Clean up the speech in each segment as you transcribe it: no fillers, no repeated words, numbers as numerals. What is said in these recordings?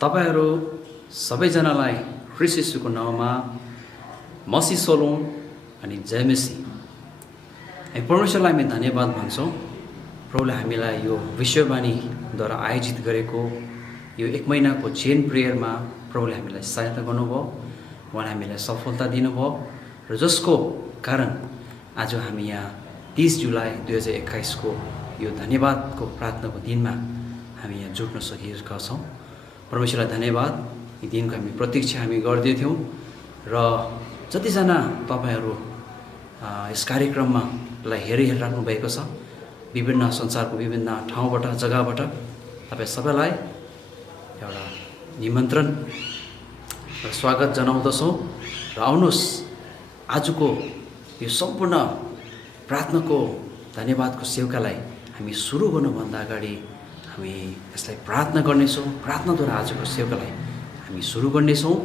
तपाईहरु सबैजनालाई ख्रीष्ट येशूको नाममा मसी सोलोम अनि जय मसी। हामी परमेश्वरलाई हामी धन्यवाद भन्छौँ। प्रभुले हामीलाई यो विश्ववाणीद्वारा आयोजित गरेको यो एक महिनाको चेन प्रेयरमा प्रभुले हामीलाई सहायता गर्नुभयो, उहाँले हामीलाई सफलता दिनुभयो र जसको कारण आज हामी यहाँ 30 जुलाई 2021 को यो धन्यवादको प्रार्थनाको दिनमा हामी यहाँ जुट्न सकिएका छौँ। परमेश्वरलाई धन्यवाद। यी दिनको हामी प्रतीक्षा हामी गर्दैथ्यौँ र जतिजना तपाईहरु यस कार्यक्रममा हेरिराख्नु भएको छ, विभिन्न संसारको विभिन्न ठाउँबाट जग्गाबाट तपाई सबैलाई एउटा निमन्त्रण र स्वागत जनाउँदछौँ र आउनुहोस् आजको यो सम्पूर्ण प्रार्थनाको धन्यवादको सेवालाई हामी सुरु गर्नुभन्दा अगाडि हामी यसलाई प्रार्थना गर्नेछौँ। प्रार्थनाद्वारा आजको सेवालाई हामी सुरु गर्नेछौँ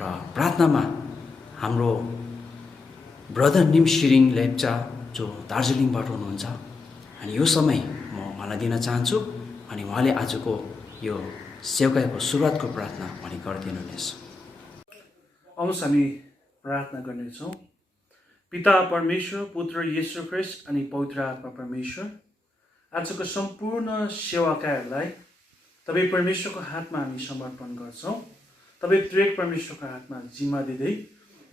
र प्रार्थनामा हाम्रो ब्रदर निम छिरिङ लेप्चा जो दार्जिलिङबाट हुनुहुन्छ अनि यो समय म उहाँलाई दिन चाहन्छु अनि उहाँले आजको यो सेवाको सुरुवातको प्रार्थना पनि गरिदिनुहुनेछ। आउनुहोस् हामी प्रार्थना गर्नेछौँ। पिता परमेश्वर, पुत्र येशू ख्रीष्ट अनि पवित्र आत्मा परमेश्वर, आजको सम्पूर्ण सेवाकाहरूलाई तपाईँ परमेश्वरको हातमा हामी समर्पण गर्छौँ। तपाईँ त्रिएक परमेश्वरको हातमा जिम्मा दिँदै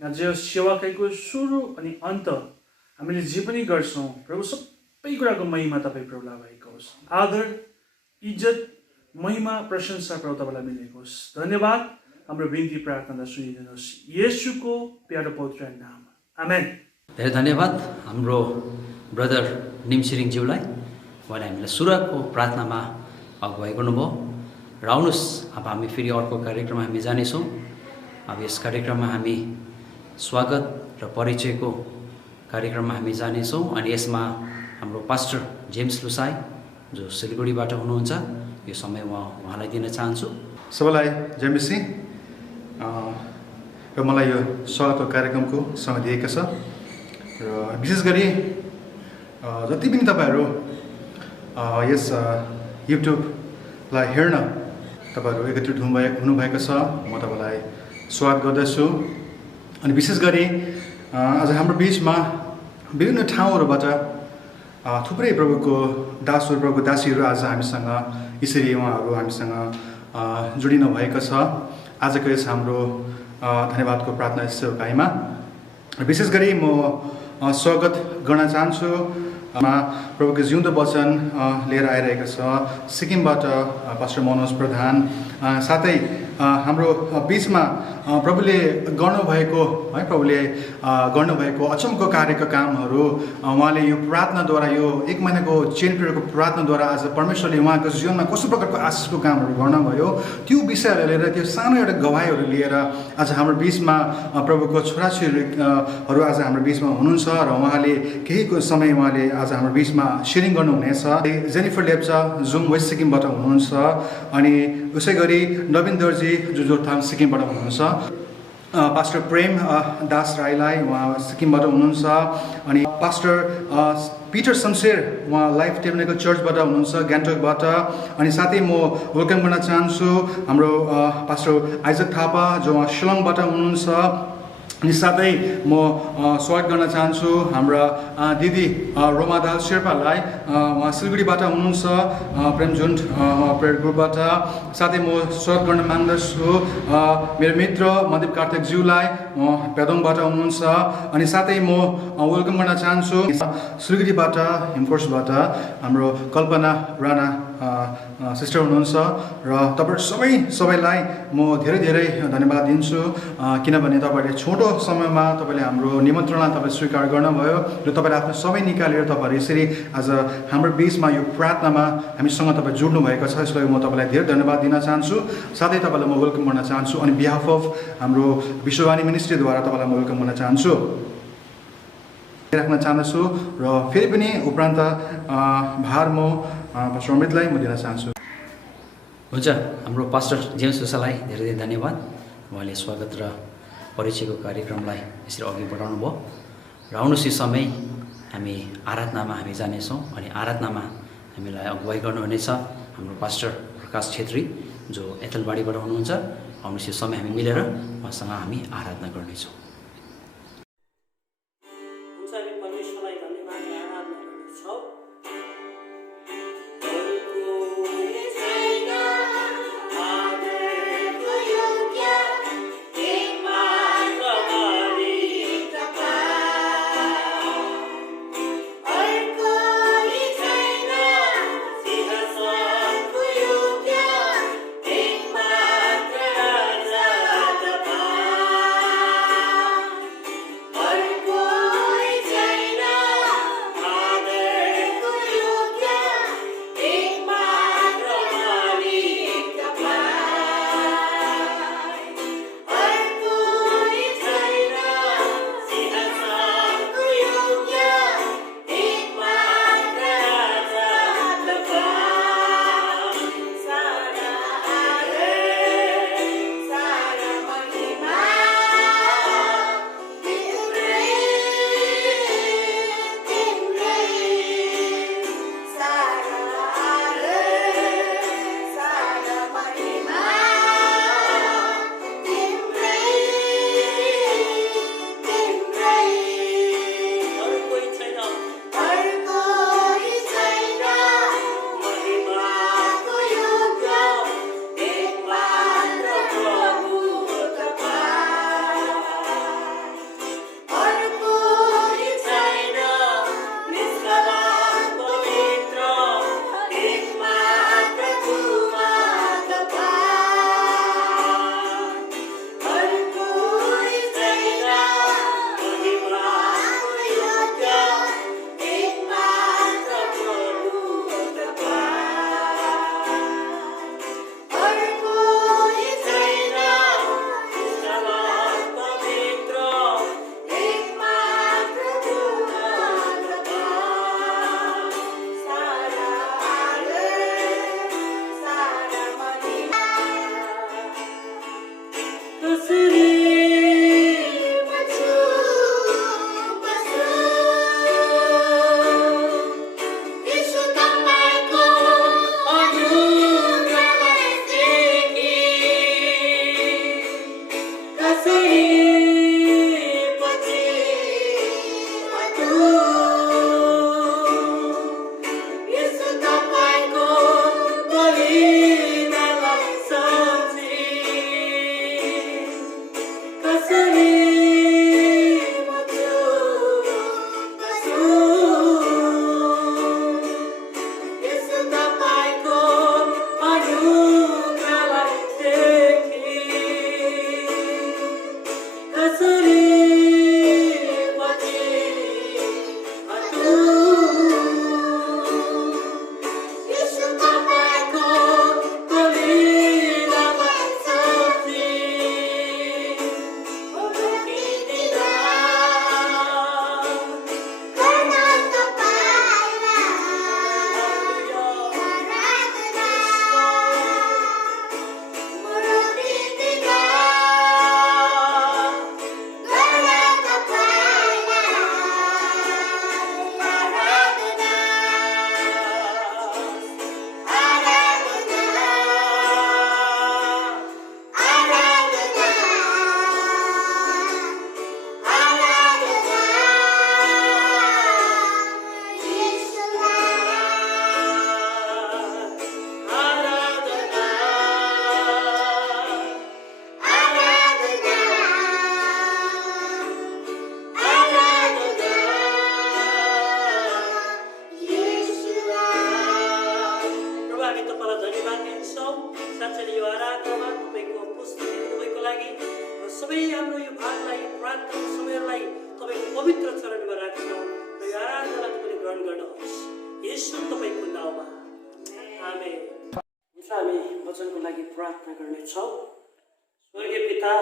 आज यो सेवाकाईको सुरु अनि अन्त हामीले जे पनि गर्छौँ प्रभु सबै कुराको महिमा तपाईँ प्रभुलाई भएको होस्। आदर, इज्जत, महिमा, प्रशंसा प्रभु तपाईँलाई मिलेको होस्। धन्यवाद। हाम्रो बिन्ती प्रार्थना सुनिदिनुहोस् येशूको प्यारो पवित्र नाम, आमेन। धेरै धन्यवाद हाम्रो ब्रदर निम छिरिङ ज्यूलाई, उहाँले हामीलाई सुरुवातको प्रार्थनामा अगुवाई गर्नुभयो र आउनुहोस् अब हामी फेरि अर्को कार्यक्रममा हामी जानेछौँ। अब यस कार्यक्रममा हामी स्वागत र परिचयको कार्यक्रममा हामी जानेछौँ अनि यसमा हाम्रो पास्टर जेम्स लुसाई जो सिलगढीबाट हुनुहुन्छ, यो समय उहाँलाई दिन चाहन्छु। सबैलाई जय मसी। र मलाई यो स्वागतको कार्यक्रमको समय दिएको छ र विशेष गरी जति पनि तपाईहरु यस युट्युबलाई हेर्न तपाईहरु एकत्रित हुनुभएको छ, म तपाईलाई स्वागत गर्दछु। अनि विशेष गरी आज हाम्रो बीचमा विभिन्न ठाउँहरूबाट थुप्रै प्रभुको दासहरू, प्रभुको दासीहरू आज हामीसँग यसरी उहाँहरू हामीसँग जोडिनु भएको छ आजको यस हाम्रो धन्यवादको प्रार्थना सेवाकाईमा। विशेष गरी म स्वागत गर्न चाहन्छु प्रभुको जिउँदो वचन लिएर आइरहेको छ सिक्किमबाट पास्टर मनोज प्रधान, साथै हाम्रो बीचमा प्रभुले गर्नुभएको है, प्रभुले गर्नुभएको अचम्मको कार्यका कामहरू, उहाँले यो प्रार्थनाद्वारा, यो एक महिनाको चेन पिरियडको प्रार्थनाद्वारा आज परमेश्वरले उहाँको जीवनमा कस्तो प्रकारको आशिषको कामहरू गर्नुभयो त्यो विषयहरू लिएर, त्यो सानो एउटा गवाईहरू लिएर आज हाम्रो बीचमा प्रभुको छोराछोरीहरू आज हाम्रो बीचमा हुनुहुन्छ र उहाँले केही समय उहाँले आज हाम्रो बीचमा सेयरिङ गर्नुहुनेछ। जेनिफर लेप्चा जुम वेस्ट सिक्किमबाट हुनुहुन्छ अनि उसै गरी नवीन दर्जी जो जोरथाङ सिक्किमबाट हुनुहुन्छ, पास्टर प्रेम दास राईलाई उहाँ सिक्किमबाट हुनुहुन्छ अनि पास्टर पिटर शमशेर उहाँ लाइफ टेबनेकल चर्चबाट हुनुहुन्छ गान्तोकबाट। अनि साथै म वेलकम गर्न चाहन्छु हाम्रो पास्टर आइजक थापा जो उहाँ शिलङबाट हुनुहुन्छ। अनि साथै म स्वागत गर्न चाहन्छु हाम्रा दिदी रोमादाल शेर्पालाई, उहाँ सिलगढीबाट हुनुहुन्छ प्रेमजुन्ड प्रेयर ग्रुपबाट। साथै म स्वागत गर्न माग्दछु मेरो मित्र मन्दिप कार्तिक ज्यूलाई, पेदोङबाट हुनुहुन्छ। अनि साथै म वेलकम गर्न चाहन्छु सिलगढीबाट हिमकोर्सबाट हाम्रो कल्पना राणा सिस्टर हुनुहुन्छ र तपाईहरु सबैलाई म धेरै धेरै धन्यवाद दिन्छु किनभने तपाईहरुले छोटो समयमा तपाईले हाम्रो निमन्त्रणलाई तपाईले स्वीकार गर्नुभयो र तपाईले आफ्नो समय निकालेर तपाईहरु यसरी आज हाम्रो बीचमा यो प्रार्थनामा हामीसँग तपाई जोड्नु भएको छ। यसलाई म तपाईलाई धेरै धन्यवाद दिन चाहन्छु। साथै तपाईलाई म वेलकम गर्न चाहन्छु अनि बिहाफ अफ हाम्रो विश्ववाणी मिनिस्ट्रीद्वारा तपाईलाई म वेलकम गर्न चाहन्छु राख्न चाहन्छु र फेरि पनि उपरान्त भार म पास्टर अमृतलाई म दिन चाहन्छु। हुन्छ, हाम्रो पास्टर जेम्स लुसाईलाई धेरै धेरै धन्यवाद। उहाँले स्वागत र परिचयको कार्यक्रमलाई यसरी अघि बढाउनु भयो र आउनुहोस् यो समय हामी आराधनामा हामी जानेछौँ अनि आराधनामा हामीलाई अगुवाई गर्नुहुनेछ हाम्रो पास्टर प्रकाश छेत्री जो एथलबाडीबाट हुनुहुन्छ, आउनुहोस् यो समय हामी मिलेर उहाँसँग हामी आराधना गर्नेछौँ।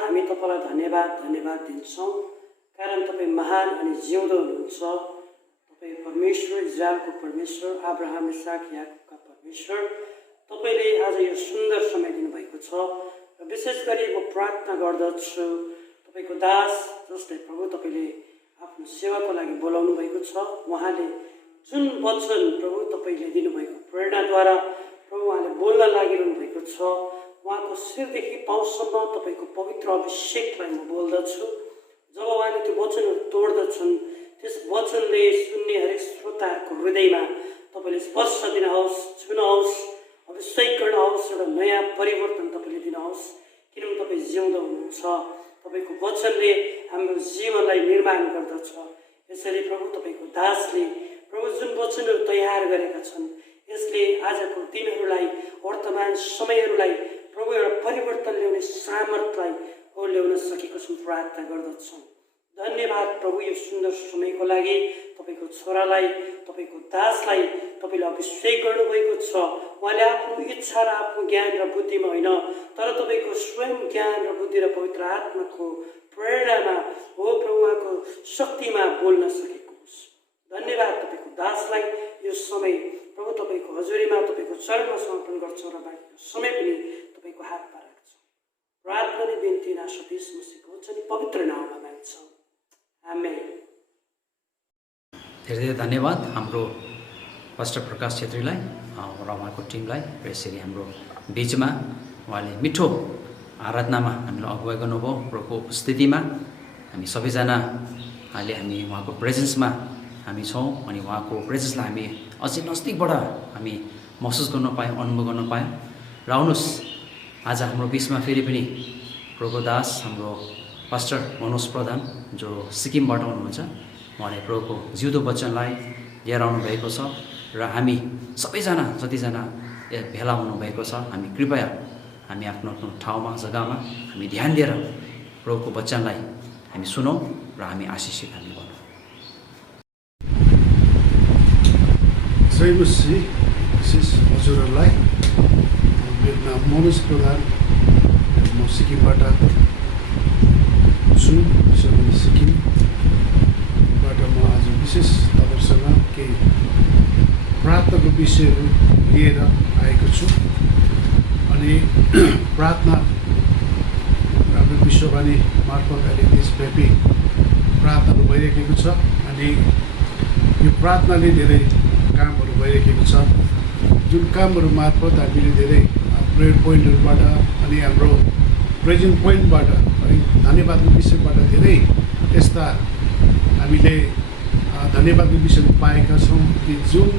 हामी तपाईलाई धन्यवाद दिन्छौँ कारण तपाईँ महान अनि जिउँदो हुनुहुन्छ। तपाईँ परमेश्वर, इजरायलको परमेश्वर, अब्राहम, इसाक, याकूबका परमेश्वर। तपाईले आज यो सुन्दर समय दिनुभएको छ र विशेष गरी म प्रार्थना गर्दछु तपाईको दास जसले प्रभु तपाईले आफ्नो सेवाको लागि बोलाउनु भएको छ, उहाँले जुन वचन प्रभु तपाईले दिनुभएको प्रेरणाद्वारा प्रभु उहाँले बोल्न लागिरहनु भएको छ, उहाँको शिरदेखि पाउसम्म तपाईँको पवित्र अभिषेकलाई म बोल्दछु। जब उहाँले त्यो वचनहरू तोड्दछन् त्यस वचनले सुन्ने हरेक श्रोताहरूको हृदयमा तपाईँले स्पर्श दिनुहोस्, छुनुहोस्, अभिषेक गर्नुहोस्, एउटा नयाँ परिवर्तन तपाईँले दिनुहोस्। किनभने तपाईँ जिउँदो हुनुहुन्छ, तपाईँको वचनले हाम्रो जीवनलाई निर्माण गर्दछ। यसरी प्रभु तपाईँको दासले प्रभु जुन वचनहरू तयार गरेका छन् यसले आजको दिनहरूलाई, वर्तमान समयहरूलाई प्रभु एउटा परिवर्तन ल्याउने सामर्थ्यलाई ल्याउन सकेको छौँ प्रार्थना गर्दछौँ। धन्यवाद प्रभु यो सुन्दर समयको लागि। तपाईँको छोरालाई, तपाईँको दासलाई तपाईँले अभिषेक गर्नुभएको छ। उहाँले आफ्नो इच्छा र आफ्नो ज्ञान र बुद्धिमा होइन तर तपाईँको स्वयं ज्ञान र बुद्धि र पवित्र आत्माको प्रेरणामा हो प्रभु उहाँको शक्तिमा बोल्न सकेको होस्। धन्यवाद तपाईँको दासलाई। यो समय प्रभु तपाईँको हजुरीमा, तपाईँको चरणमा समर्पण गर्छौँ र बाँकी समय पनि तपाईँको हातमा राख्छौँ। प्रार्थना र बिन्ती नासक यीशु मसीहको वचन पवित्र नाममा माग्छौँ। आमेन। धेरै धेरै धन्यवाद हाम्रो पास्टर प्रकाश छेत्रीलाई र उहाँको टिमलाई। र यसरी हाम्रो बिचमा उहाँले मिठो आराधनामा हामीलाई अगुवाई गर्नुभयो। प्रभुको उपस्थितिमा हामी सबैजनाले हामी उहाँको प्रेजेन्समा हामी छौँ अनि उहाँको प्रेजेन्सलाई हामी अझै नजिकबाट हामी महसुस गर्न पायौँ, अनुभव गर्न पायौँ। र आउनुहोस् आज हाम्रो बिचमा फेरि पनि प्रभुको दास हाम्रो पास्टर मनोज प्रधान जो सिक्किमबाट हुनुहुन्छ, उहाँले प्रभुको जिउँदो वचनलाई लिएर आउनुभएको छ र हामी सबैजना जतिजना भेला हुनुभएको छ हामी कृपया हामी आफ्नो आफ्नो ठाउँमा जग्गामा हामी ध्यान दिएर प्रभुको वचनलाई हामी सुनौँ र हामी आशिषित हामी गरौँ। जय मसीह। विशेष हजुरहरूलाई मेरो नाम मनोज प्रधान, म सिक्किमबाट छु। सिक्किमबाट म आज विशेष तपाईँहरूसँग केही प्रार्थनाको विषयहरू लिएर आएको छु। अनि प्रार्थना हाम्रो विश्ववाणी मार्फत अहिले देशव्यापी प्रार्थनाहरू भइरहेको छ अनि यो प्रार्थनाले धेरै कामहरू भइरहेको छ। जुन कामहरू मार्फत हामीले धेरै प्रेयर पोइन्टहरूबाट अनि हाम्रो प्रेजेन्ट पोइन्टबाट अनि धन्यवादको विषयबाट धेरै यस्ता हामीले धन्यवादको विषयहरू पाएका छौँ कि जुन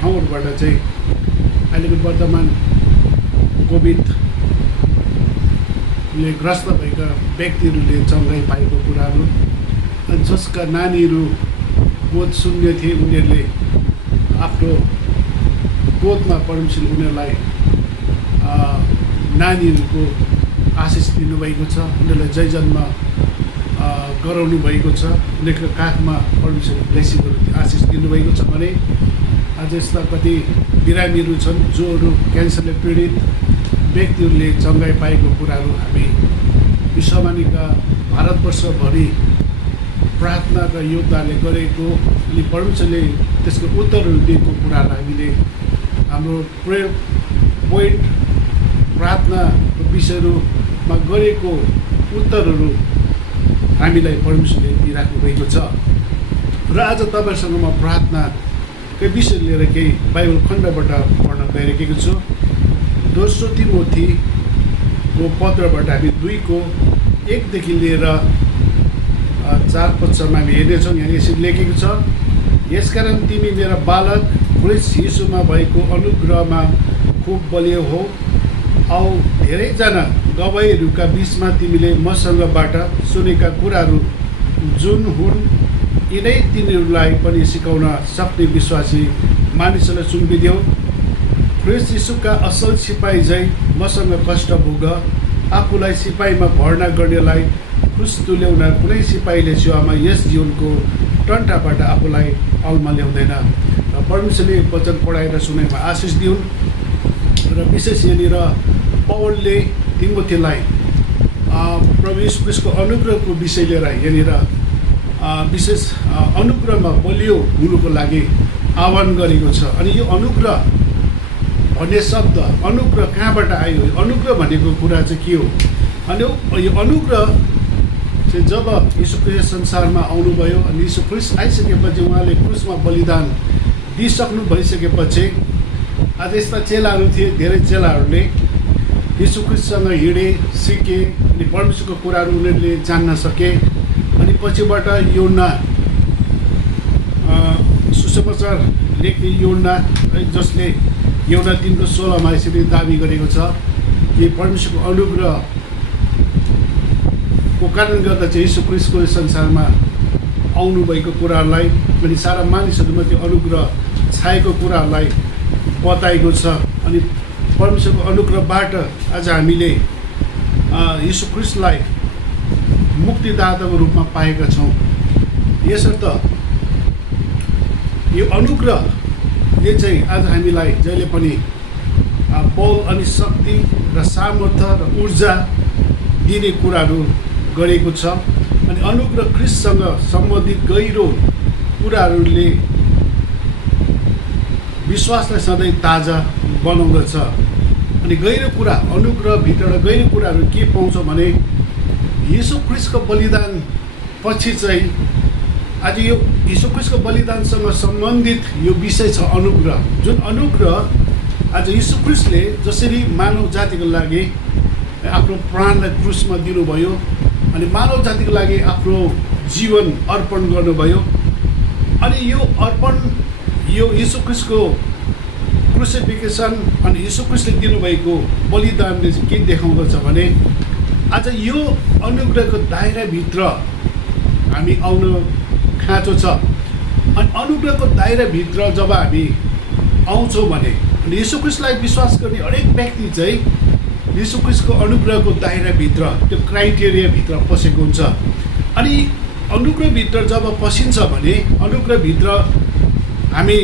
ठाउँहरूबाट चाहिँ अहिलेको वर्तमान कोभिडले ग्रस्त भएका व्यक्तिहरूले चङ्गाई पाएको कुराहरू, अनि जसका नानीहरू बोध शून्य थिए उनीहरूले आफ्नो बोधमा परमेश्वर उनीहरूलाई नानीहरूको आशिष दिनुभएको छ, उनीहरूलाई जय जन्म गराउनु भएको छ, उनीहरूको काखमा परमेश्वर ब्लेसिङहरू आशिष दिनुभएको छ भने आज यस्ता कति बिरामीहरू छन् जोहरू क्यान्सरले पीडित व्यक्तिहरूले चङ्गाई पाएको कुराहरू हामी विश्ववाणीका भारतवर्षभरि प्रार्थनाका योद्धाले गरेको अनि परमेश्वरले त्यसको उत्तरहरू दिएको कुरालाई हामीले हाम्रो प्रेयर पोइन्ट प्रार्थनाको विषयहरूमा गरेको उत्तरहरू हामीलाई परमेश्वरले दिइराख्नु भएको छ। र आज तपाईँहरूसँग म प्रार्थनाकै विषय लिएर केही बाइबल खण्डबाट पढ्न गइरहेको छु। दोस्रो तिमोथीको पत्रबाट हामी 2:1 लिएर 4 पदसम्म हामी हेर्नेछौँ। यहाँ यसरी लेखेको छ, यसकारण तिमी मेरा बालक ख्रीष्ट यीशुमा भएको अनुग्रहमा खुब बलियो हो औ धेरैजना गवाईहरूका बिचमा तिमीले मसँगबाट सुनेका कुराहरू जुन हुन् यिनै तिनीहरूलाई पनि सिकाउन सक्ने विश्वासी मानिसहरूलाई सुम्पिदेऊ। ख्रीष्ट यीशुका असल सिपाही झैँ मसँग कष्ट भोग। आफूलाई सिपाहीमा भर्ना गर्नेलाई खुस तुल्याउन कुनै सिपाहीले सेवामा यस जीवनको टन्टाबाट आफूलाई अलमा ल्याउँदैन। र परमेश्वरले वचन पढाएर सुनाइमा आशिष दिउन्। र विशेष यहाँनिर पौलले तिमोथीलाई प्रभु यीशु ख्रीष्टको अनुग्रहको विषय लिएर यहाँनिर विशेष अनुग्रहमा बलियो हुनुको लागि आह्वान गरेको छ। अनि यो अनुग्रह भन्ने शब्द अनुग्रह कहाँबाट आयो? अनुग्रह भनेको कुरा चाहिँ के हो? अनि यो अनुग्रह चाहिँ जब यीशु ख्रीष्ट संसारमा आउनुभयो अनि यीशु ख्रीष्ट आइसकेपछि उहाँले क्रुसमा बलिदान दिइसक्नु भइसकेपछि आज यस्ता चेलाहरू थिए, धेरै चेलाहरूले यीशु ख्रिस्टसँग हिँडे, सिके अनि परमेश्वरको कुराहरू उनीहरूले जान्न सके। अनि पछिबाट योना सुसमाचार लेख्ने योना है, जसले योना 3:16मा यसरी दाबी गरेको छ कि परमेश्वरको अनुग्रहको कारण गर्दा चाहिँ यीशु ख्रिस्टको संसारमा आउनुभएको कुराहरूलाई अनि सारा मानिसहरूमा त्यो अनुग्रह छाएको कुराहरूलाई बताएको छ। अनि परमेश्वरको अनुग्रहबाट आज हामीले यीशु ख्रिस्टलाई मुक्तिदाताको रूपमा पाएका छौँ। यसर्थ यो अनुग्रहले चाहिँ आज हामीलाई जहिले पनि बल अनि शक्ति र सामर्थ्य र ऊर्जा दिने कुराहरू गरेको छ। अनि अनुग्रह ख्रिस्टसँग सम्बन्धित गहिरो कुराहरूले विश्वासलाई सधैँ ताजा बनाउँदछ। अनि गहिरो कुरा अनुग्रहभित्रबाट गहिरो कुराहरू के पाउँछौँ भने यीशु ख्रिस्टको बलिदान पछि चाहिँ आज यो यीशु ख्रिस्टको बलिदानसँग सम्बन्धित यो विषय छ अनुग्रह। जुन अनुग्रह आज यीशु ख्रिस्टले जसरी मानव जातिको लागि आफ्नो प्राणलाई क्रुसमा दिनुभयो अनि मानव जातिको लागि आफ्नो जीवन अर्पण गर्नुभयो। अनि यो अर्पण यो यीशु ख्रिस्टको क्रुसिफिकेसन अनि यीशु ख्रिस्टले दिनुभएको बलिदानले चाहिँ के देखाउँदछ भने आज यो अनुग्रहको दायराभित्र हामी आउन खाँचो छ। अनि अनुग्रहको दायराभित्र जब हामी आउँछौँ भने अनि यीशु ख्रिस्टलाई विश्वास गर्ने हरेक व्यक्ति चाहिँ यीशु ख्रिस्टको अनुग्रहको दायराभित्र त्यो क्राइटेरियाभित्र पसेको हुन्छ। अनि अनुग्रहभित्र जब पसिन्छ भने अनुग्रहभित्र हामी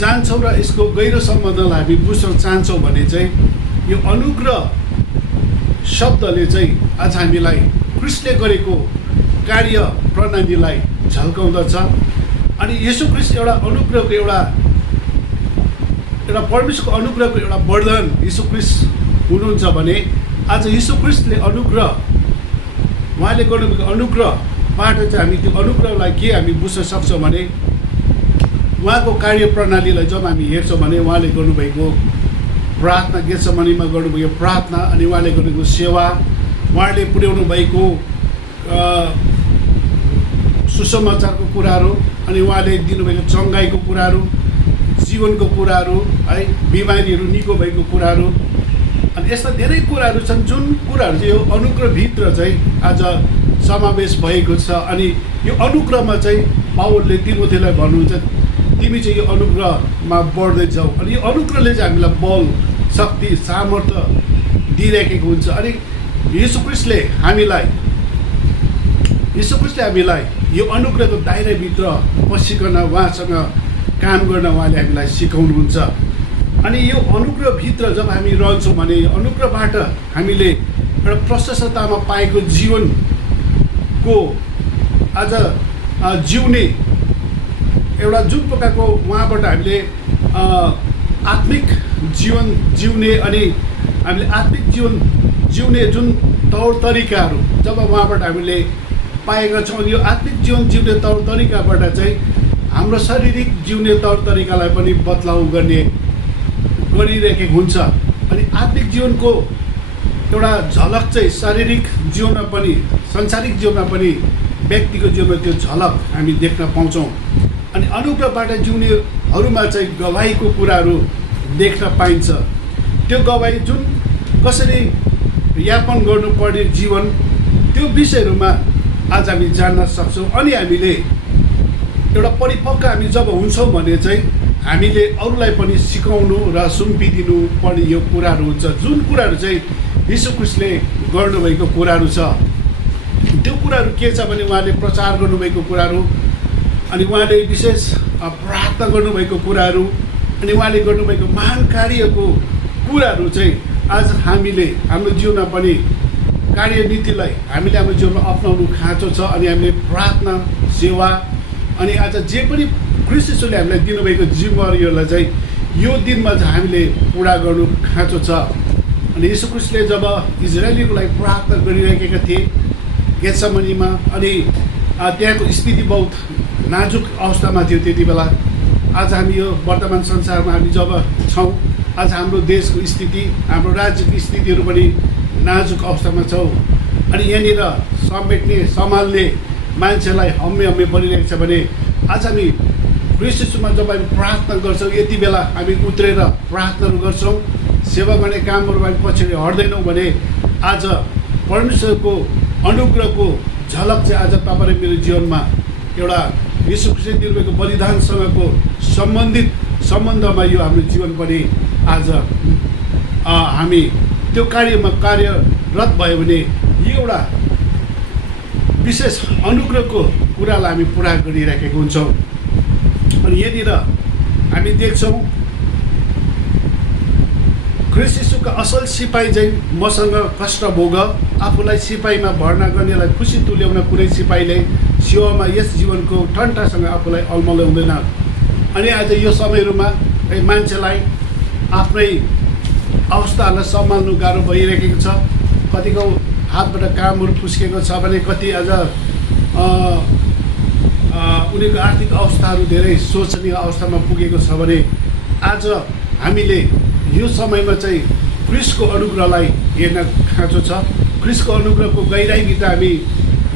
जान्छौँ र यसको गहिरो सम्बन्धलाई हामी बुझ्न चाहन्छौँ भने चाहिँ यो अनुग्रह शब्दले चाहिँ आज हामीलाई ख्रिस्टले गरेको कार्य प्रणालीलाई झल्काउँदछ। अनि यीशु ख्रिस्ट एउटा अनुग्रहको एउटा परमेश्वरको अनुग्रहको एउटा वरदान यीशु ख्रिस्ट हुनुहुन्छ भने आज यीशु ख्रिस्टले अनुग्रह उहाँले गर्नुभएको अनुग्रहबाट चाहिँ हामी त्यो अनुग्रहलाई के हामी बुझ्न सक्छौँ भने उहाँको कार्य प्रणालीलाई जब हामी हेर्छौँ भने उहाँले गर्नुभएको प्रार्थना गेत्सेमनीमा गर्नुभएको प्रार्थना अनि उहाँले गर्नुभएको सेवा उहाँले पुर्याउनु भएको सुसमाचारको कुराहरू अनि उहाँले दिनुभएको चङ्गाइको कुराहरू जीवनको कुराहरू है बिमारीहरू निको भएको कुराहरू अनि यस्ता धेरै कुराहरू छन् जुन कुराहरू चाहिँ यो अनुग्रहभित्र चाहिँ आज समावेश भएको छ। अनि यो अनुग्रहमा चाहिँ पावलले तिमोथीलाई भन्नुहुन्छ तिमी चाहिँ यो अनुग्रहमा बढ्दै जाऊ। अनि यो अनुग्रहले चाहिँ हामीलाई बल शक्ति सामर्थ्य दिइरहेको हुन्छ। अनि यीशु ख्रिस्टले हामीलाई यो अनुग्रहको दायराभित्र पसिकन उहाँसँग काम गर्न उहाँले हामीलाई सिकाउनुहुन्छ। अनि यो अनुग्रहभित्र जब हामी रहन्छौँ भने यो अनुग्रहबाट हामीले एउटा प्रशस्ततामा पाएको जीवनको आज जिउने एउटा जुन प्रकारको उहाँबाट हामीले आत्मिक जीवन जिउने अनि हामीले आत्मिक जीवन जिउने जुन तौर तरिकाहरू जब उहाँबाट हामीले पाएका छौँ। यो आत्मिक जीवन जिउने तौर तरिकाबाट चाहिँ हाम्रो शारीरिक जिउने तौर तरिकालाई पनि बदलाउ गरिरहेको हुन्छ। अनि आत्मिक जीवनको एउटा झलक चाहिँ शारीरिक जीवनमा पनि सांसारिक जीवनमा पनि व्यक्तिको जीवनमा त्यो झलक हामी देख्न पाउँछौँ। अनि अनुग्रहबाट जिउनेहरूमा चाहिँ गवाहीको कुराहरू देख्न पाइन्छ। त्यो गवाही जुन कसरी यापन गर्नुपर्ने जीवन त्यो विषयहरूमा आज हामी जान्न सक्छौँ। अनि हामीले एउटा परिपक्व हामी जब हुन्छौँ भने चाहिँ हामीले अरूलाई पनि सिकाउनु र सुम्पिदिनु पर्ने यो कुराहरू हुन्छ। जुन कुराहरू चाहिँ यीशु ख्रिस्टले गर्नुभएको कुराहरू छ त्यो कुराहरू के छ भने उहाँले प्रचार गर्नुभएको कुराहरू अनि उहाँले विशेष प्रार्थना गर्नुभएको कुराहरू अनि उहाँले गर्नुभएको महान कार्यको कुराहरू चाहिँ आज हामीले हाम्रो जीवनमा पनि कार्यनीतिलाई हामीले हाम्रो जीवनमा अप्नाउनु खाँचो छ। अनि हामीले प्रार्थना सेवा अनि आज जे पनि ख्रिस्ट यीशुले हामीलाई दिनुभएको जिम्मेवारीहरूलाई चाहिँ यो दिनमा चाहिँ हामीले पुरा गर्नु खाँचो छ। अनि यीशु ख्रिस्टले जब इजरायलीको लागि प्रार्थना गरिरहेका थिए गेत्सेमनीमा अनि त्यहाँको स्थिति बहुत नाजुक अवस्थामा थियो त्यति बेला। आज हामी यो वर्तमान संसारमा हामी जब छौँ आज हाम्रो देशको स्थिति, हाम्रो राज्यको स्थितिहरू पनि नाजुक अवस्थामा छौँ। अनि यहाँनिर समेट्ने, सम्हाल्ने मान्छेलाई हम्मे परिरहेको छ भने आज हामी ख्रीष्टमा जब हामी प्रार्थना गर्छौँ, यति बेला हामी उत्रेर प्रार्थनाहरू गर्छौँ, सेवा गर्ने कामहरू हामी पछाडि हट्दैनौँ भने आज परमेश्वरको अनुग्रहको झलक चाहिँ आज तपाईँ र मेरो जीवनमा एउटा यीशु ख्रीष्टले दिनुभएको बलिदानसँगको सम्बन्धमा यो हाम्रो जीवन पनि आज हामी त्यो कार्यमा कार्यरत भयो भने यो एउटा विशेष अनुग्रहको कुरालाई हामी पुरा गरिराखेको हुन्छौँ। अनि यहाँनिर हामी देख्छौँ ख्रीष्ट यीशुका असल सिपाही चाहिँ मसँग कष्ट भोग, आफूलाई सिपाहीमा भर्ना गर्नेलाई खुसी तुल्याउन कुनै सिपाहीले सेवामा यस जीवनको ठन्टासँग आफूलाई अल्मल्याउँदैन। अनि आज यो समयहरूमा मान्छेलाई आफ्नै अवस्थालाई सम्हाल्नु गाह्रो भइरहेको छ। कतिको हातबाट कामहरू फुस्केको छ भने कति आज उनीहरूको आर्थिक अवस्थाहरू धेरै शोचनीय अवस्थामा पुगेको छ भने आज हामीले यो समयमा चाहिँ ख्रीष्टको अनुग्रहलाई हेर्न खाँचो छ। ख्रीष्टको अनुग्रहको गहिराइभित्र हामी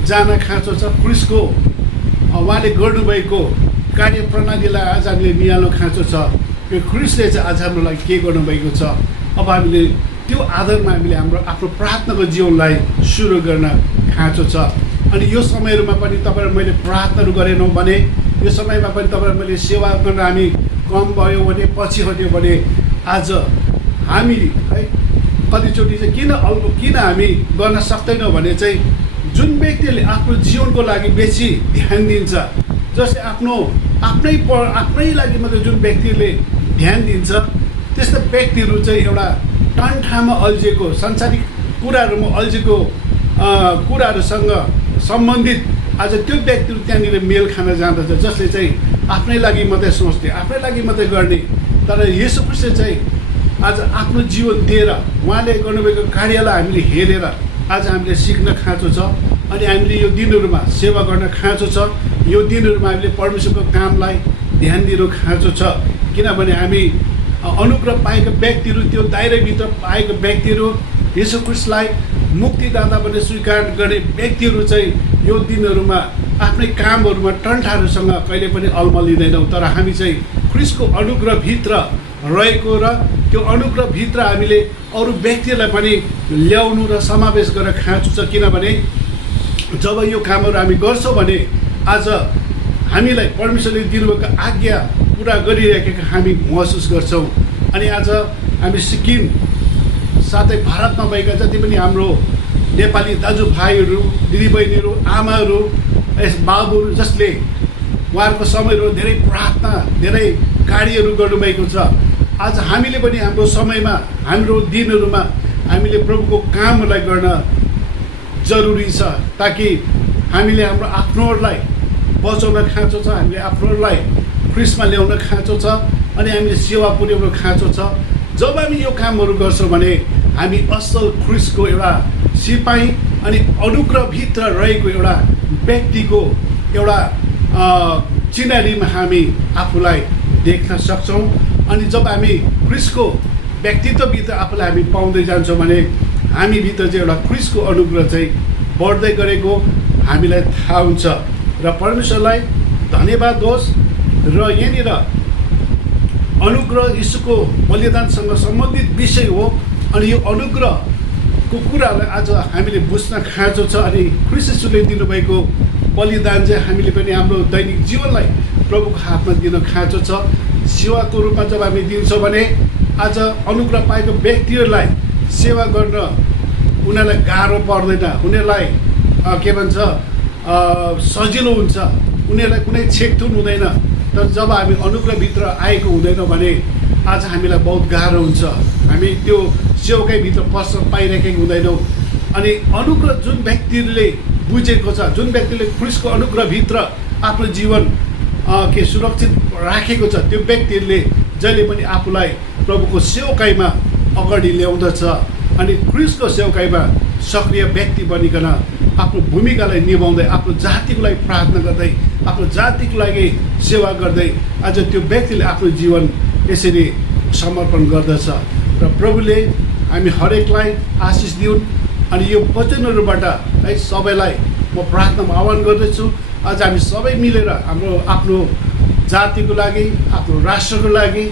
जान खाँचो छ। ख्रीष्टको उहाँले गर्नुभएको कार्यप्रणालीलाई आज हामीले निहाल्न खाँचो छ। यो ख्रीष्टले चाहिँ आज हाम्रो लागि के गर्नुभएको छ। अब हामीले त्यो आधारमा हामीले हाम्रो आफ्नो प्रार्थनाको जीवनलाई सुरु गर्न खाँचो छ। अनि यो समयहरूमा पनि तपाईँहरू मैले प्रार्थनाहरू गरेनौँ भने, यो समयमा पनि तपाईँहरू मैले सेवा गर्न हामी कम भयो भने, पछि हट्यो भने आज हामी है कतिचोटि चाहिँ किन हामी गर्न सक्दैनौँ भने चाहिँ जुन व्यक्तिले आफ्नो जीवनको लागि बेसी ध्यान दिन्छ, जसले आफ्नै लागि मात्रै जुन व्यक्तिले ध्यान दिन्छ, त्यस्ता व्यक्तिहरू चाहिँ एउटा टन्ठामा अल्झिएको, सांसारिक कुराहरूमा अल्झिएको कुराहरूसँग सम्बन्धित आज त्यो व्यक्तिहरू त्यहाँनिर मेल खान जाँदछ, जसले चाहिँ आफ्नै लागि मात्रै सोच्ने, आफ्नै लागि मात्रै गर्ने। तर येशू ख्रीष्टले चाहिँ आज आफ्नो जीवन दिएर उहाँले गर्नुभएको कार्यलाई हामीले हेरेर आज हामीले सिक्न खाँचो छ। अनि हामीले यो दिनहरूमा सेवा गर्न खाँचो छ। यो दिनहरूमा हामीले परमेश्वरको कामलाई ध्यान दिनु खाँचो छ। किनभने हामी अनुग्रह पाएका व्यक्तिहरू, त्यो दायराभित्र पाएका व्यक्तिहरू, येशू ख्रीष्टलाई मुक्तिदाता पनि स्वीकार गर्ने व्यक्तिहरू चाहिँ यो दिनहरूमा आफ्नै कामहरूमा टन्ठाहरूसँग कहिले पनि अल्मलिँदैनौँ। तर हामी चाहिँ ख्रीष्टको अनुग्रहभित्र रहेको र त्यो अनुग्रहभित्र हामीले अरू व्यक्तिहरूलाई पनि ल्याउनु र समावेश गरेर खाँचो छ। किनभने जब यो कामहरू हामी गर्छौँ भने आज हामीलाई परमेश्वरले दिनुभएको आज्ञा पुरा गरिरहेको हामी महसुस गर्छौँ। अनि आज हामी सिक्किम साथै भारतमा भएका जति पनि हाम्रो नेपाली दाजुभाइहरू, दिदीबहिनीहरू, आमाहरू, बाबुहरू, जसले उहाँहरूको समयहरू धेरै प्रार्थना, धेरै कार्यहरू गर्नुभएको छ, आज हामीले पनि हाम्रो समयमा, हाम्रो दिनहरूमा हामीले प्रभुको कामहरूलाई गर्न जरुरी छ, ताकि हामीले हाम्रो आफ्नोहरूलाई बचाउन खाँचो छ, हामीले आफ्नोहरूलाई ख्रीष्टमा ल्याउन खाँचो छ, अनि हामीले सेवा पुर्याउन खाँचो छ। जब हामी यो कामहरू गर्छौँ भने हामी असल ख्रीष्टको एउटा सिपाही अनि अनुग्रहभित्र रहेको एउटा व्यक्तिको एउटा चिनारीमा हामी आफूलाई देख्न सक्छौँ। अनि जब हामी ख्रीष्टको व्यक्तित्वभित्र आफूलाई हामी पाउँदै जान्छौँ भने हामीभित्र चाहिँ एउटा ख्रीष्टको अनुग्रह चाहिँ बढ्दै गरेको हामीलाई थाहा हुन्छ। र परमेश्वरलाई धन्यवाद होस्। र यहाँनिर अनुग्रह यीशुको बलिदानसँग सम्बन्धित विषय हो। अनि यो अनुग्रहको कुरालाई आज हामीले बुझ्न खाँचो छ। अनि ख्रीष्ट यीशुले दिनुभएको बलिदान चाहिँ हामीले पनि हाम्रो दैनिक जीवनलाई प्रभुको हातमा दिन खाँचो छ। सेवाको रूपमा जब हामी दिन्छौँ भने आज अनुग्रह पाएको व्यक्तिहरूलाई सेवा गर्न उनीहरूलाई गाह्रो पर्दैन, उनीहरूलाई के भन्छ सजिलो हुन्छ, उनीहरूलाई कुनै छेकथुन हुँदैन। तर जब हामी अनुग्रहभित्र आएको हुँदैनौँ भने आज हामीलाई बहुत गाह्रो हुन्छ, हामी त्यो सेवकाइभित्र पस्न पाइरहेको हुँदैनौँ। अनि अनुग्रह जुन व्यक्तिले बुझेको छ, जुन व्यक्तिले ख्रीष्टको अनुग्रहभित्र आफ्नो जीवन के सुरक्षित राखेको छ, त्यो व्यक्तिहरूले जहिले पनि आफूलाई प्रभुको सेवकाइमा अगाडि ल्याउँदछ। अनि ख्रीष्टको सेवकाइमा सक्रिय व्यक्ति बनिकन आफ्नो भूमिकालाई निभाउँदै, आफ्नो जातिको लागि प्रार्थना गर्दै, आफ्नो जातिको लागि सेवा गर्दै आज त्यो व्यक्तिले आफ्नो जीवन यसरी समर्पण गर्दछ र प्रभुले हामी हरेकलाई आशिष दिउन्। अनि यो वचनहरूबाट है सबैलाई म प्रार्थनामा आह्वान गर्दछु। आज हामी सबै मिलेर हाम्रो आफ्नो जातिको लागि, आफ्नो राष्ट्रको लागि,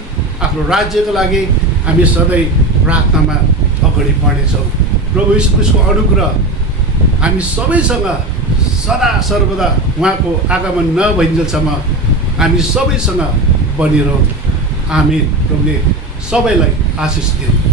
आफ्नो राज्यको लागि हामी सधैँ प्रार्थनामा अगाडि बढ्नेछौँ। प्रभु यीशु ख्रीष्टको अनुग्रह हामी सबैसँग सदा सर्वदा उहाँको आगमन नभइन्जेलसम्म हामी सबैसँग बनिरहौँ। आमीन। प्रभुले सबैलाई आशिष दिउन्।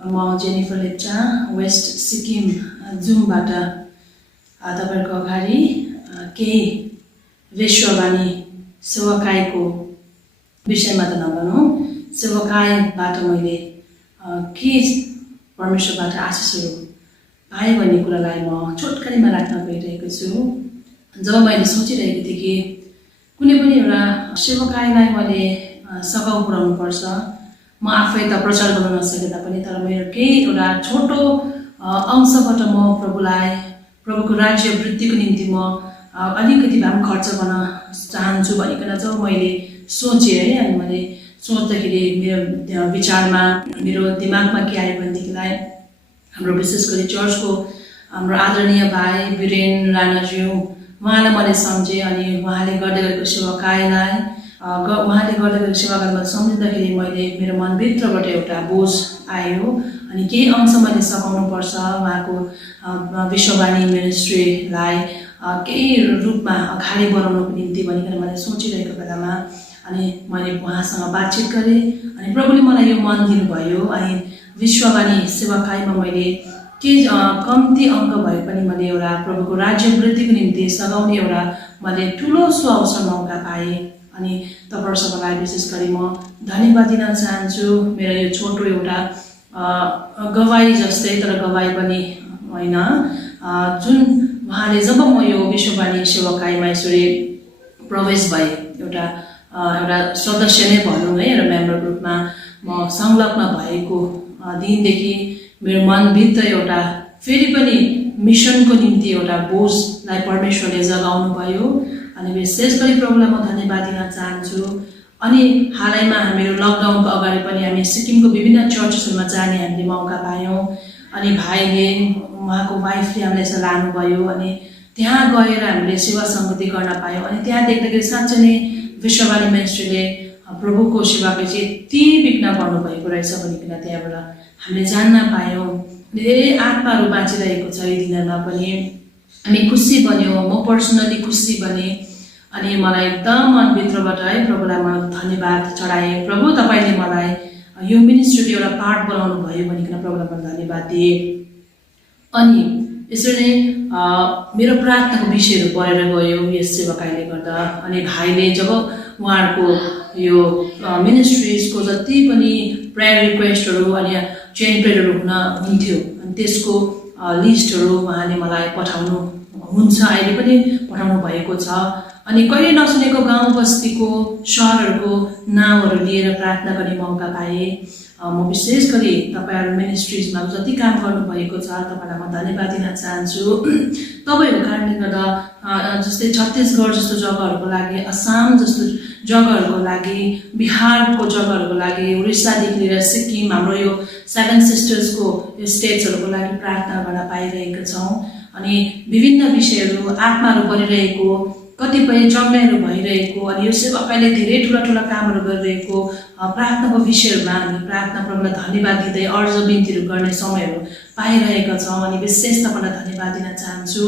म जेनिफर लेप्चा वेस्ट सिक्किम जुमबाट तपाईँहरूको अगाडि केही विश्ववाणी सेवाकाईको विषयमा त नभनौँ, सेवाकाईबाट मैले के परमेश्वरबाट आशिषहरू पाएँ भन्ने कुरालाई म छोटकरीमा राख्न गइरहेको छु। जब मैले सोचिरहेको थिएँ कि कुनै पनि एउटा सेवाकाईलाई मैले सघाउ पुर्याउनु पर्छ, म आफै त प्रचार गर्न नसके तापनि तर मेरो केही एउटा छोटो अंशबाट म प्रभुको राज्य वृद्धिको निम्ति म अलिकति भए पनि खर्च गर्न चाहन्छु भनिकन जब मैले सोचेँ है, अनि मैले सोच्दाखेरि मेरो विचारमा मेरो दिमागमा के आयो भनेदेखिलाई हाम्रो विशेष गरी चर्चको हाम्रो आदरणीय भाइ वीरेन राणाज्यू, उहाँलाई मैले सम्झेँ। अनि उहाँले गर्दै गरेको सेवाकाईलाई उहाँले गर्दै गरेको सेवाकाईमा सम्झिँदाखेरि मैले मेरो मनभित्रबाट एउटा बोझ आयो। अनि केही अंश मैले सघाउनुपर्छ उहाँको विश्ववाणी मिनिस्ट्रीलाई केही रूपमा अगाडि बढाउनको निम्ति भनिकन मैले सोचिरहेको बेलामा अनि मैले उहाँसँग बातचित गरेँ। अनि प्रभुले मलाई यो मन दिनुभयो। अनि विश्ववाणी सेवाकाईमा मैले केही कम्ती अङ्क भए पनि मैले एउटा प्रभुको राज्य वृद्धिको निम्ति सघाउने एउटा मैले ठुलो सुअवसर मौका पाएँ। अनि तपाईँहरू सबैलाई विशेष गरी म धन्यवाद दिन चाहन्छु। मेरो यो छोटो एउटा गवाई जस्तै, तर गवाई पनि होइन, जुन उहाँले जब म यो विश्ववाणी सेवाकाईमा यसरी प्रवेश भएँ, एउटा सदस्य नै भनौँ है, एउटा मेम्बर ग्रुपमा म संलग्न भएको दिनदेखि मेरो मनभित्र एउटा फेरि पनि मिसनको निम्ति एउटा बोझलाई परमेश्वरले जगाउनु भयो। अनि विशेष गरी प्रभुलाई म धन्यवाद दिन चाहन्छु। अनि हालैमा हाम्रो लकडाउनको अगाडि पनि हामी सिक्किमको विभिन्न चर्चहरूमा जाने हामीले मौका पायौँ। अनि भाइले उहाँको वाइफले हामीलाई यसो लानुभयो। अनि त्यहाँ गएर हामीले सेवा सङ्गति गर्न पायौँ। अनि त्यहाँ देख्दाखेरि साँच्चै नै विश्ववाणी मिनिस्ट्रीले प्रभुको सेवाको चाहिँ यति विघ्न गर्नुभएको रहेछ भनिकन त्यहाँबाट हामीले जान्न पायौँ। धेरै आत्माहरू बाँचिरहेको छ यी दिनमा पनि। हामी खुसी बन्यौँ, म पर्सनली खुसी बनेँ। अनि मलाई एकदम मनभित्रबाट है प्रभुलाई म धन्यवाद चढाएँ। प्रभु तपाईँले मलाई यो मिनिस्ट्रीको एउटा पार्ट बनाउनु भयो भनिकन प्रभुलाई म धन्यवाद दिएँ। अनि यसरी नै मेरो प्रार्थनाको विषयहरू बढेर गयो यस सेवाकाईले गर्दा। अनि भाइले जब उहाँहरूको यो मिनिस्ट्रिजको जति पनि प्रेयर रिक्वेस्टहरू अनि चेन प्रेयरहरू हुन्थ्यो, अनि त्यसको लिस्टहरू उहाँले मलाई पठाउनु हुन्छ, अहिले पनि पठाउनु भएको छ। अनि कहिले नसुनेको गाउँ बस्तीको सहरहरूको नामहरू लिएर प्रार्थना गर्ने मौका पाएँ। म विशेष गरी तपाईँहरू मिनिस्ट्रिजमा जति काम गर्नुभएको छ तपाईँलाई म धन्यवाद दिन चाहन्छु। तपाईँहरूको कारणले गर्दा जस्तै छत्तिसगढ जस्तो जग्गाहरूको लागि, असम जस्तो जग्गाहरूको लागि, बिहारको जग्गाहरूको लागि, उडिस्सादेखि लिएर सिक्किम, हाम्रो यो 7 सिस्टर्सको यो स्टेट्सहरूको लागि प्रार्थना गर्न पाइरहेका छौँ। अनि विभिन्न विषयहरू आत्माहरू बढिरहेको, कतिपय चङ्गाइहरू भइरहेको, अनि यो सेवाकाईले धेरै ठुला कामहरू गरिरहेको प्रार्थनाको विषयहरूमा हामी प्रार्थना प्रभुलाई धन्यवाद दिँदै अर्ज बिन्तीहरू गर्ने समयहरू पाइरहेका छौँ। अनि विशेष तपाईँलाई धन्यवाद दिन चाहन्छु।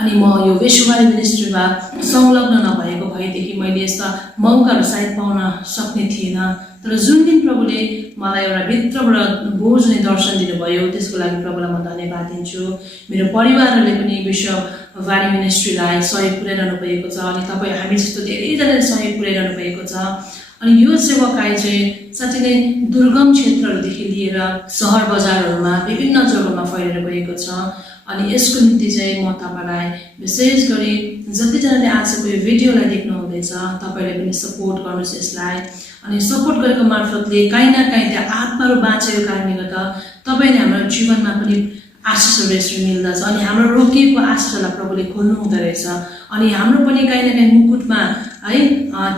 अनि म यो विश्ववाणी मिनिस्ट्रीमा संलग्न नभएको भएदेखि मैले यस्ता मौकाहरू सायद पाउन सक्ने थिएन। तर जुन दिन प्रभुले मलाई एउटा भित्रबाट बोझ नै दर्शन दिनुभयो त्यसको लागि प्रभुलाई म धन्यवाद दिन्छु। मेरो परिवारहरूले पनि विश्ववाणी मिनिस्ट्रीलाई सहयोग पुर्याइरहनु भएको छ। अनि तपाईँ हामी जस्तो धेरैजनाले सहयोग पुर्याइरहनु भएको छ। अनि यो सेवाकाई चाहिँ साँच्चै नै दुर्गम क्षेत्रहरूदेखि लिएर सहर बजारहरूमा विभिन्न जग्गामा फैलिएर गएको छ। अनि यसको निम्ति चाहिँ म तपाईँलाई विशेष गरी जतिजनाले आजको यो भिडियोलाई देख्नुहुँदैछ तपाईँले पनि सपोर्ट गर्नुहोस् यसलाई। अनि सपोर्ट गरेको मार्फतले काहीँ न काहीँ त्यहाँ आत्माहरू बाँचेको कारणले गर्दा तपाईँले हाम्रो जीवनमा पनि आशिषहरू यसरी मिल्दछ। अनि हाम्रो रोकिएको आशिषहरूलाई प्रभुले खोल्नु हुँदो रहेछ। अनि हाम्रो पनि काहीँ न काहीँ मुकुटमा है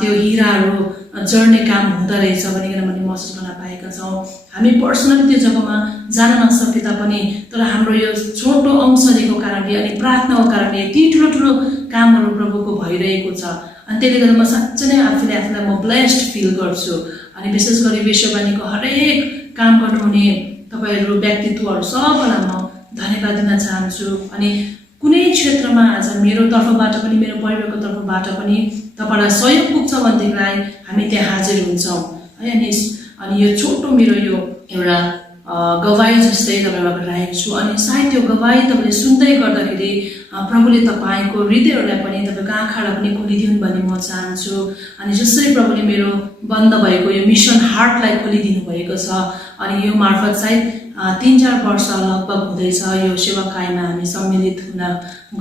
त्यो हिराहरू जड्ने काम हुँदो रहेछ भनिकन मैले महसुस गर्न पाएका छौँ। हामी पर्सनली त्यो जग्गामा जान नसके तापनि तर हाम्रो यो छोटो अंशको कारणले अनि प्रार्थनाको कारणले यति ठुलो कामहरू प्रभुको भइरहेको छ। अनि त्यसले गर्दा म साँच्चै नै आफूलाई म ब्लेस्ड फिल गर्छु। अनि विशेष गरी विश्ववाणीको हरेक काम गर्नुहुने तपाईँहरू व्यक्तित्वहरू सबैलाई म धन्यवाद दिन चाहन्छु। अनि कुनै क्षेत्रमा आज मेरो तर्फबाट पनि मेरो परिवारको तर्फबाट पनि तपाईँलाई सहयोग पुग्छ भनेदेखिलाई हामी त्यहाँ हाजिर हुन्छौँ है। अनि यो छोटो मेरो यो एउटा गवाई जस्तै तपाईँबाट राखेको छु अनि सायद त्यो गवाई तपाईँले सुन्दै गर्दाखेरि प्रभुले तपाईँको हृदयहरूलाई पनि तपाईँको आँखालाई पनि खोलिदिउन् भन्ने म चाहन्छु। अनि जसरी प्रभुले मेरो बन्द भएको यो मिसन हार्टलाई खोलिदिनु भएको छ अनि यो मार्फत सायद 3-4 वर्ष लगभग हुँदैछ यो सेवाकायमा हामी सम्मिलित हुन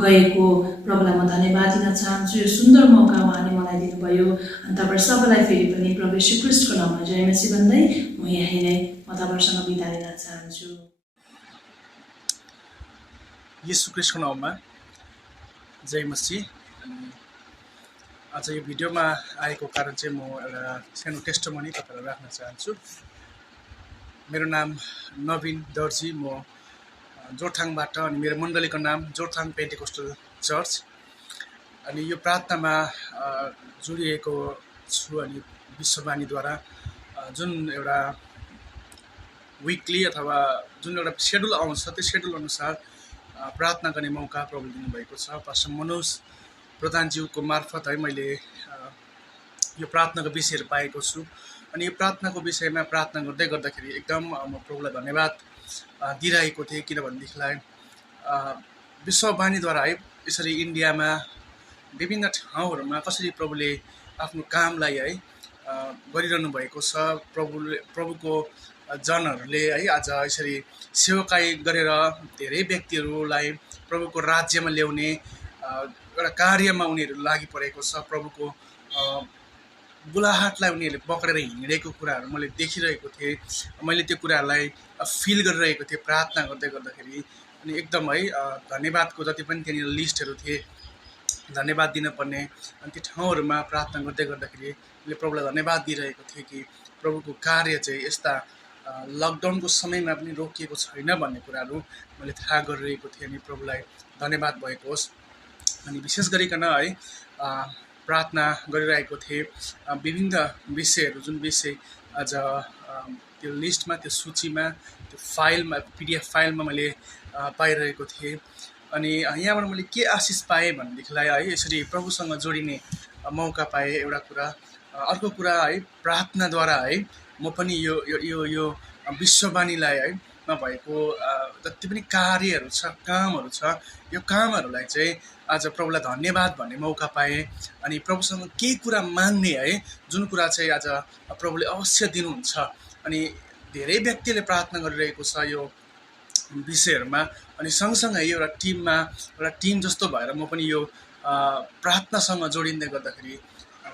गएको। प्रभुलाई म धन्यवाद दिन चाहन्छु। यो सुन्दर मौका उहाँले मलाई दिनुभयो अनि तपाईँ सबैलाई फेरि पनि प्रभु यीशु ख्रीष्टको नाममा जय मसीह भन्दै म यहीँ नै म तपाईँहरूसँग बिदा लिन चाहन्छु। येशू ख्रीष्टको नाममा जय मसीह। अनि आज यो भिडियोमा आएको कारण चाहिँ म एउटा सानो टेस्टमनी तपाईँलाई राख्न चाहन्छु। मेरो नाम नवीन दर्जी, म जोरथाङबाट अनि मेरो मण्डलीको नाम जोरथाङ पेन्टिकोस्टल चर्च। अनि यो प्रार्थनामा जोडिएको छु अनि विश्ववाणीद्वारा जुन एउटा विकली अथवा जुन एउटा सेड्युल आउँछ त्यो सेड्युल अनुसार प्रार्थना गर्ने मौका प्रभु दिनुभएको छ। पास्टर मनोज प्रधानज्यूको मार्फत है मैले यो प्रार्थनाको विषयहरू पाएको छु अनि यो प्रार्थनाको विषयमा प्रार्थना गर्दै गर्दाखेरि एकदम म प्रभुलाई धन्यवाद दिइरहेको थिएँ। किनभनेदेखिलाई विश्ववाणीद्वारा है यसरी इन्डियामा विभिन्न ठाउँहरूमा कसरी प्रभुले आफ्नो कामलाई है गरिरहनु भएको छ। प्रभुको जनहरूले है आज यसरी सेवाकाई गरेर धेरै व्यक्तिहरूलाई प्रभुको राज्यमा ल्याउने एउटा कार्यमा उनीहरू लागि परेको छ। प्रभुको बुलाहाटलाई उनीहरूले पक्रेर हिँडेको कुराहरू मैले देखिरहेको थिएँ। मैले त्यो कुराहरूलाई फिल गरिरहेको थिएँ प्रार्थना गर्दै गर्दाखेरि। अनि एकदम है धन्यवादको जति पनि त्यहाँनिर लिस्टहरू थिए धन्यवाद दिनुपर्ने अनि त्यो ठाउँहरूमा प्रार्थना गर्दै गर्दाखेरि मैले प्रभुलाई धन्यवाद दिइरहेको थिएँ कि प्रभुको कार्य चाहिँ यस्ता लकडाउनको समयमा पनि रोकिएको छैन भन्ने कुराहरू मैले थाहा गरिरहेको थिएँ। अनि प्रभुलाई धन्यवाद भएको होस्। अनि विशेष गरिकन है प्रार्थना गरिरहेको थिएँ विभिन्न विषयहरू जुन विषय आज त्यो लिस्टमा त्यो सूचीमा त्यो फाइलमा PDF फाइलमा मैले पाइरहेको थिएँ। अनि यहाँबाट मैले के आशिष पाएँ भनेदेखिलाई है यसरी प्रभुसँग जोडिने मौका पाएँ एउटा कुरा। अर्को कुरा है प्रार्थनाद्वारा है म पनि यो विश्ववाणीलाई है नभएको जति पनि कार्यहरू छ कामहरू छ यो कामहरूलाई चाहिँ आज प्रभुलाई धन्यवाद भन्ने मौका पाएँ। अनि प्रभुसँग केही कुरा माग्ने है जुन कुरा चाहिँ आज प्रभुले अवश्य दिनुहुन्छ। अनि धेरै व्यक्तिले प्रार्थना गरिरहेको छ यो विषयहरूमा। अनि सँगसँगै एउटा टिम जस्तो भएर म पनि यो प्रार्थनासँग जोडिँदै गर्दाखेरि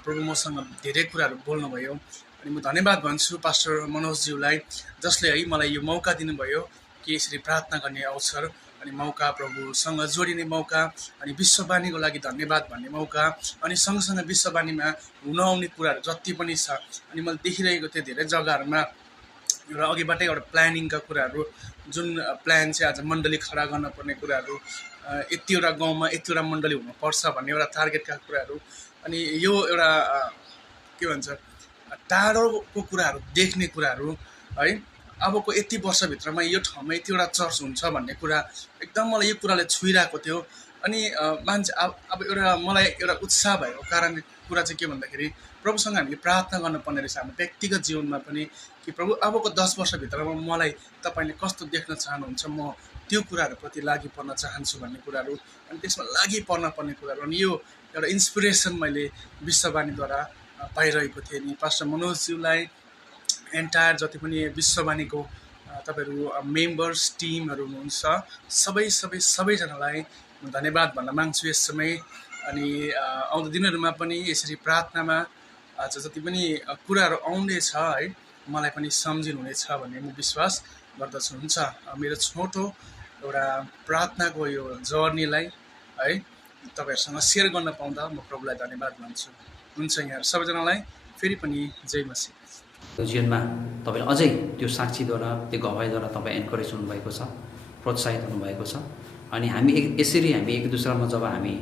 प्रभु मसँग धेरै कुराहरू बोल्नुभयो। अनि म धन्यवाद भन्छु पास्टर मनोजज्यूलाई जसले है मलाई यो मौका दिनुभयो कि यसरी प्रार्थना गर्ने अवसर अनि मौका प्रभुसँग जोडिने मौका अनि विश्ववाणीको लागि धन्यवाद भन्ने मौका अनि सँगसँगै विश्ववाणीमा हुन आउने कुराहरू जति पनि छ अनि मैले देखिरहेको थिएँ धेरै जग्गाहरूमा एउटा अघिबाटै एउटा प्लानिङका कुराहरू जुन प्लान चाहिँ आज मण्डली खडा गर्न पर्ने कुराहरू यतिवटा गाउँमा यतिवटा मण्डली हुनुपर्छ भन्ने एउटा टार्गेटका कुराहरू अनि यो एउटा के भन्छ टाढोको कुराहरू देख्ने कुराहरू है अबको यति वर्षभित्रमा यो ठाउँमा यतिवटा चर्च हुन्छ भन्ने कुरा एकदम मलाई यो कुराले छुइरहेको थियो। अनि मान्छे अब एउटा मलाई एउटा उत्साह भएको कारण कुरा चाहिँ के भन्दाखेरि प्रभुसँग हामीले प्रार्थना गर्नुपर्ने रहेछ हाम्रो व्यक्तिगत जीवनमा पनि कि प्रभु अबको 10 वर्षभित्रमा मलाई तपाईँले कस्तो देख्न चाहनुहुन्छ म त्यो कुराहरूप्रति लागि पर्न चाहन्छु भन्ने कुराहरू अनि त्यसमा लागि पर्न पर्ने कुराहरू अनि यो एउटा इन्सपिरेसन मैले विश्ववाणीद्वारा पाइरहेको थिएँ। नि पास्टर मनोजज्यूलाई एन्टायर जति पनि विश्ववाणीको तपाईँहरू मेम्बर्स टिमहरू हुनुहुन्छ सबैजनालाई म धन्यवाद भन्न माग्छु यस समय। अनि आउँदो दिनहरूमा पनि यसरी प्रार्थनामा आज जति पनि कुराहरू आउँदैछ है मलाई पनि सम्झिनुहुनेछ भन्ने म विश्वास गर्दछु। हुन्छ मेरो छोटो एउटा प्रार्थनाको यो जर्नीलाई है तपाईँहरूसँग सेयर गर्न पाउँदा म प्रभुलाई धन्यवाद भन्छु। हुन्छ यहाँ सबैजनालाई फेरि पनि जय मसीह। जीवनमा तपाईँले अझै त्यो साक्षीद्वारा त्यो गवाईद्वारा तपाईँ एन्करेज हुनुभएको छ प्रोत्साहित हुनुभएको छ। अनि हामी यसरी हामी एक दुसरामा जब हामी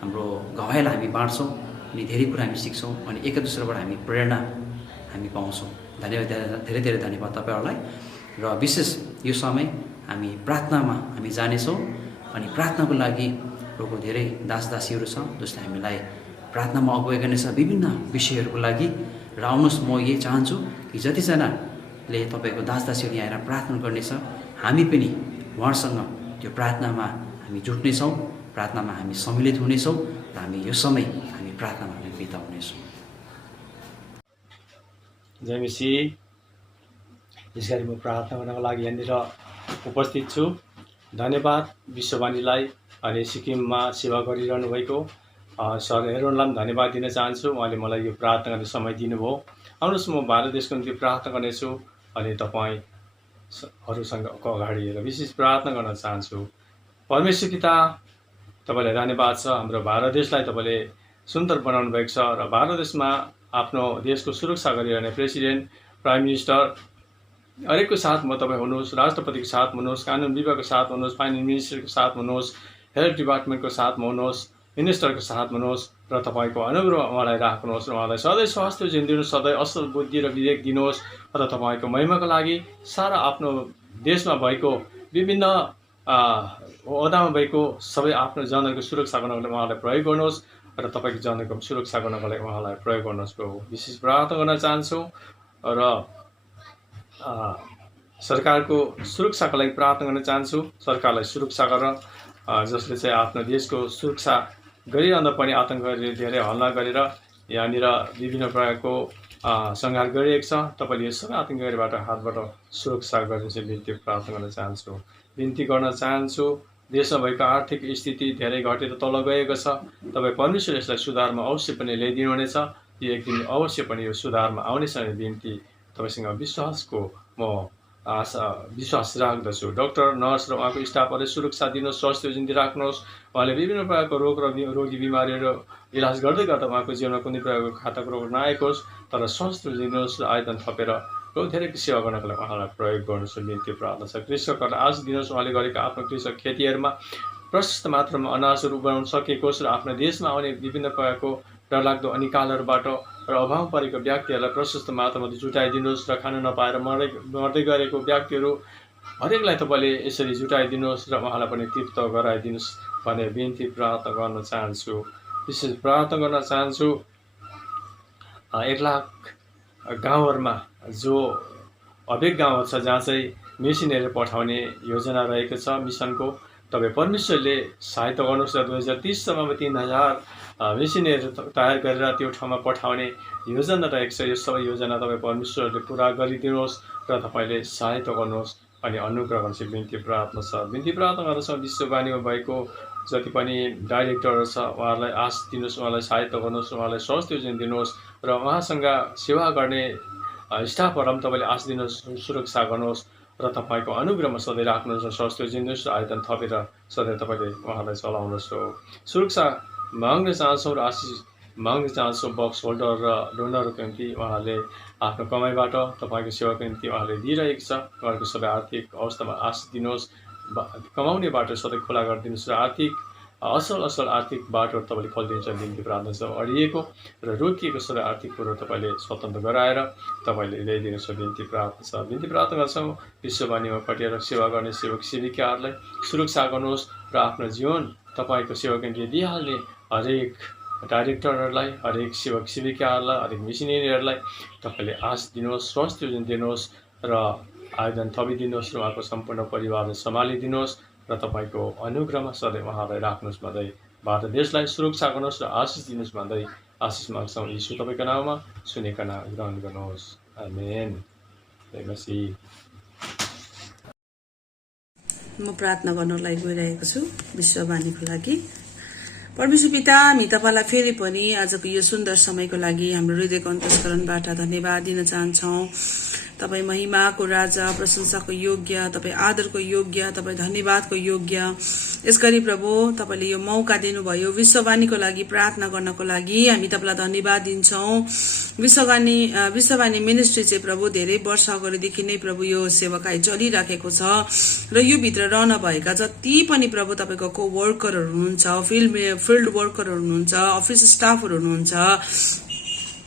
हाम्रो गवाईलाई हामी बाँड्छौँ अनि धेरै कुरा हामी सिक्छौँ अनि एक दुसराबाट हामी प्रेरणा हामी पाउँछौँ। धन्यवाद धेरै धेरै धन्यवाद तपाईँहरूलाई। र विशेष यो समय हामी प्रार्थनामा हामी जानेछौँ अनि प्रार्थनाको लागि प्रभुको धेरै दासदासीहरू छ जसले हामीलाई प्रार्थनामा अगुवाई गर्नेछ विभिन्न विषयहरूको लागि। र आउनुहोस् म यही चाहन्छु कि जतिजना ले तपाईँको दासदासीहरू यहाँ आएर प्रार्थना गर्नेछ। हामी पनि उहाँसँग त्यो प्रार्थनामा हामी जुट्नेछौँ, प्रार्थनामा हामी सम्मिलित हुनेछौँ र हामी यो समय हामी प्रार्थनामा हामी बिताउनेछौँ। जय मसी। यसरी म प्रार्थना गर्नको लागि यहाँनिर उपस्थित छु। धन्यवाद विश्ववाणीलाई अनि सिक्किममा सेवा गरिरहनु भएको सर हेरोनलाई पनि धन्यवाद दिन चाहन्छु। उहाँले मलाई यो प्रार्थना गर्ने समय दिनुभयो। आउनुहोस् म भारत देशको निम्ति प्रार्थना गर्नेछु अनि तपाईँहरूसँगको अगाडि हेरेर विशेष प्रार्थना गर्न चाहन्छु। परमेश्वर पिता, तपाईँलाई धन्यवाद छ। हाम्रो भारत देशलाई तपाईँले सुन्दर बनाउनु भएको छ र भारत देशमा आफ्नो देशको सुरक्षा गरिरहने प्रेसिडेन्ट, प्राइम मिनिस्टर हरेकको साथमा तपाईँ हुनुहोस्, राष्ट्रपतिको साथमा हुनुहोस्, कानुन विभागको साथमा हुनुहोस्, फाइनेन्स मिनिस्टरको साथमा हुनुहोस्, हेल्थ डिपार्टमेन्टको साथमा हुनुहोस्, मिनिस्टरको साथमा हुनुहोस् र तपाईँको अनुग्रह उहाँलाई राख्नुहोस् र उहाँलाई सधैँ स्वास्थ्य जीवन दिनुहोस्, सधैँ असल बुद्धि र विवेक दिनुहोस् र तपाईँको महिमाको लागि सारा आफ्नो देशमा भएको विभिन्न ओहदामा भएको सबै आफ्नो जनहरूको सुरक्षा गर्नको लागि उहाँलाई प्रयोग गर्नुहोस् र तपाईँको जनहरूको सुरक्षा गर्नको लागि उहाँलाई प्रयोग गर्नुहोस्। प्रभु विशेष प्रार्थना गर्न चाहन्छौँ र सरकारको सुरक्षाको लागि प्रार्थना गर्न चाहन्छु। सरकारलाई सुरक्षा गरेर जसले चाहिँ आफ्नो देशको सुरक्षा गरिरहँदा पनि आतङ्कवादीले धेरै हमला गरेर यहाँनिर विभिन्न प्रकारको सङ्घार गरिएको छ। तपाईँले यो सबै आतङ्कवादीबाट हातबाट सुरक्षा गर्ने चाहिँ बिन्ती प्रार्थना गर्न चाहन्छु। बिन्ती गर्न चाहन्छु। देशमा भएको आर्थिक स्थिति धेरै घटेर तल गएको छ। तपाईँ परमेश्वर यसलाई सुधारमा अवश्य पनि ल्याइदिनुहुनेछ। यो एक दिन अवश्य पनि यो सुधारमा आउनेछ भन्ने बिन्ती तपाईँसँग विश्वास राख्दछु। डाक्टर, नर्स र उहाँको स्टाफहरूले सुरक्षा दिनुहोस्, स्वास्थ्य जिन्दगी राख्नुहोस्। उहाँले विभिन्न प्रकारको रोग र रोगी बिमारीहरू इलाज गर्दै गर्दा उहाँको जीवनमा कुनै प्रकारको घातक रोग नआएको होस्, तर स्वास्थ्य दिनुहोस् र आयोजन थपेर धेरै सेवा गर्नको लागि उहाँलाई प्रयोग गर्नुहोस् बिन्ती प्रार्थना छ। कृषकहरूलाई आज दिनुहोस्। उहाँले गरेका आफ्नो कृषक खेतीहरूमा प्रशस्त मात्रामा अनाजहरू उगाउन सकेको होस् र आफ्नो देशमा आउने विभिन्न प्रकारको डरलाग्दो अनिकालहरूबाट र अभाव परेको व्यक्तिहरूलाई प्रशस्त मात्रामा जुटाइदिनुहोस् र खान नपाएर मर्दै गरेको व्यक्तिहरू हरेकलाई तपाईँले यसरी जुटाइदिनुहोस् र उहाँलाई पनि तृप्त गराइदिनुहोस् भन्ने बिन्ती प्रार्थना गर्न चाहन्छु। विशेष प्रार्थना गर्न चाहन्छु 1 लाख गाउँहरूमा जो अभेग गाउँहरू छ जहाँ चाहिँ मेसिनहरू पठाउने योजना रहेको छ मिसनको, तपाईँ परमेश्वरले सहायता गर्नुहोस् र 2030 सम्ममा 3000 मेसिनहरू तयार गरेर त्यो ठाउँमा पठाउने योजना रहेको छ। यो सबै योजना तपाईँ परमेश्वरले पुरा गरिदिनुहोस् र तपाईँले सहायता गर्नुहोस् अनि अनुग्रह गर्नुहोस् बिन्ती प्रार्थना छ। बिन्ती प्रार्थना गर्दछौँ विश्ववाणीमा भएको जति पनि डाइरेक्टरहरू छ उहाँहरूलाई आश दिनुहोस्, उहाँलाई सहायता गर्नुहोस्, उहाँलाई स्वास्थ्य जीवन दिनुहोस् र उहाँसँग सेवा गर्ने स्टाफहरूलाई पनि तपाईँले आश दिनुहोस्, सुरक्षा गर्नुहोस् र तपाईँको अनुग्रहमा सधैँ राख्नुहोस् र स्वास्थ्य दिनुहोस् र आयोजन थपेर सधैँ तपाईँले उहाँलाई चलाउनुहोस्। सुरक्षा माग्न चाहन्छौँ र आशिष माग्न चाहन्छौँ बक्स होल्डर र डोनरहरूको निम्ति उहाँहरूले आफ्नो कमाइबाट तपाईँको सेवाको निम्ति उहाँले दिइरहेको छ। उहाँहरूको सबै आर्थिक अवस्थामा आश दिनुहोस्, कमाउने बाटो सधैँ खुला गरिदिनुहोस् र असल आर्थिक बाटोहरू तपाईँले खोलिदिनुहुन्छ बिन्ती प्रार्थना छ। अडिएको र रोकिएको सबै आर्थिक कुरो तपाईँले स्वतन्त्र गराएर तपाईँले ल्याइदिनुहोस् बिन्ती प्रार्थना छ। बिन्ती प्रार्थना गर्छौँ विश्ववाणीमा खटेर सेवा गर्ने सेवक सेविकाहरूलाई सुरक्षा गर्नुहोस् र आफ्नो जीवन तपाईँको सेवाको निम्ति दिइहाल्ने हरेक डाइरेक्टरहरूलाई, हरेक सेवक सेविकाहरूलाई, हरेक मिसनेरीहरूलाई तपाईँले आश दिनुहोस्, स्वास्थ्य दिनुहोस् र आयोजन थपिदिनुहोस् र उहाँको सम्पूर्ण परिवारलाई सम्हालिदिनुहोस् र तपाईँको अनुग्रहमा सधैँ उहाँलाई राख्नुहोस् भन्दै भारत देशलाई सुरक्षा गर्नुहोस् र आशिष दिनुहोस् भन्दै आशिष माग्छौँ यीशु तपाईँको नाममा सुनेका नाम ग्रहण गर्नुहोस्। आमेन। जय मसीह। म प्रार्थना गर्नलाई गइरहेको छु विश्ववाणीको लागि। परमेश्वर पिता, हामी तपाईँलाई फेरि पनि आजको यो सुन्दर समयको लागि हाम्रो हृदयको अन्तस्करणबाट धन्यवाद दिन चाहन्छौँ। तपाईँ महिमाको राजा, प्रशंसाको योग्य, तपाईँ आदरको योग्य, तपाईँ धन्यवादको योग्य। यसगरी प्रभु तपाईँले यो मौका दिनुभयो विश्ववाणीको लागि प्रार्थना गर्नको लागि हामी तपाईँलाई धन्यवाद दिन्छौँ। विश्ववाणी मिनिस्ट्री चाहिँ प्रभु धेरै वर्ष अगाडिदेखि नै प्रभु यो सेवाकाई चलिराखेको छ र यो भित्र रहन भएका जति पनि प्रभु तपाईँको को वर्करहरू हुनुहुन्छ, फिल्ड वर्करहरू हुनुहुन्छ, अफिस स्टाफहरू हुनुहुन्छ,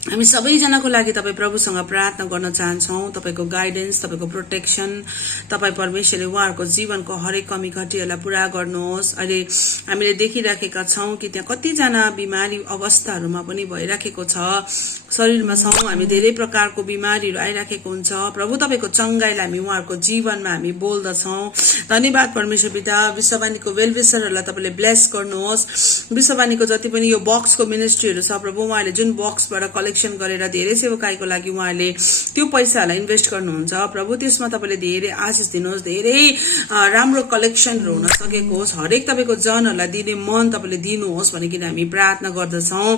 हामी सबैजनाको लागि तपाईँ प्रभुसँग प्रार्थना गर्न चाहन्छौँ। तपाईँको गाइडेन्स, तपाईँको प्रोटेक्सन, तपाईँ परमेश्वरले उहाँहरूको जीवनको हरेक कमी घटीहरूलाई पूरा गर्नुहोस्। अहिले हामीले देखिराखेका छौँ कि त्यहाँ कतिजना बिमारी अवस्थाहरूमा पनि भइराखेको छ, शरीरमा छौँ, हामी धेरै प्रकारको बिमारीहरू आइराखेको हुन्छ। प्रभु तपाईँको चङ्गाइलाई हामी उहाँहरूको जीवनमा हामी बोल्दछौँ। धन्यवाद परमेश्वर पिता, विश्ववाणीको वेलविसरहरूलाई तपाईँले ब्लेस गर्नुहोस्। विश्ववाणीको जति पनि यो बक्सको मिनिस्ट्रीहरू छ प्रभु, उहाँले जुन बक्सबाट कलेक्सन गरेर धेरै सेवकाईको लागि उहाँले त्यो पैसाहरूलाई इन्भेस्ट गर्नुहुन्छ प्रभु, त्यसमा तपाईँले धेरै आशिष दिनुहोस्, धेरै राम्रो कलेक्सनहरू हुन सकेको होस्, हरेक तपाईँको जनहरूलाई दिने मन तपाईँले दिनुहोस् भनिकन हामी प्रार्थना गर्दछौँ।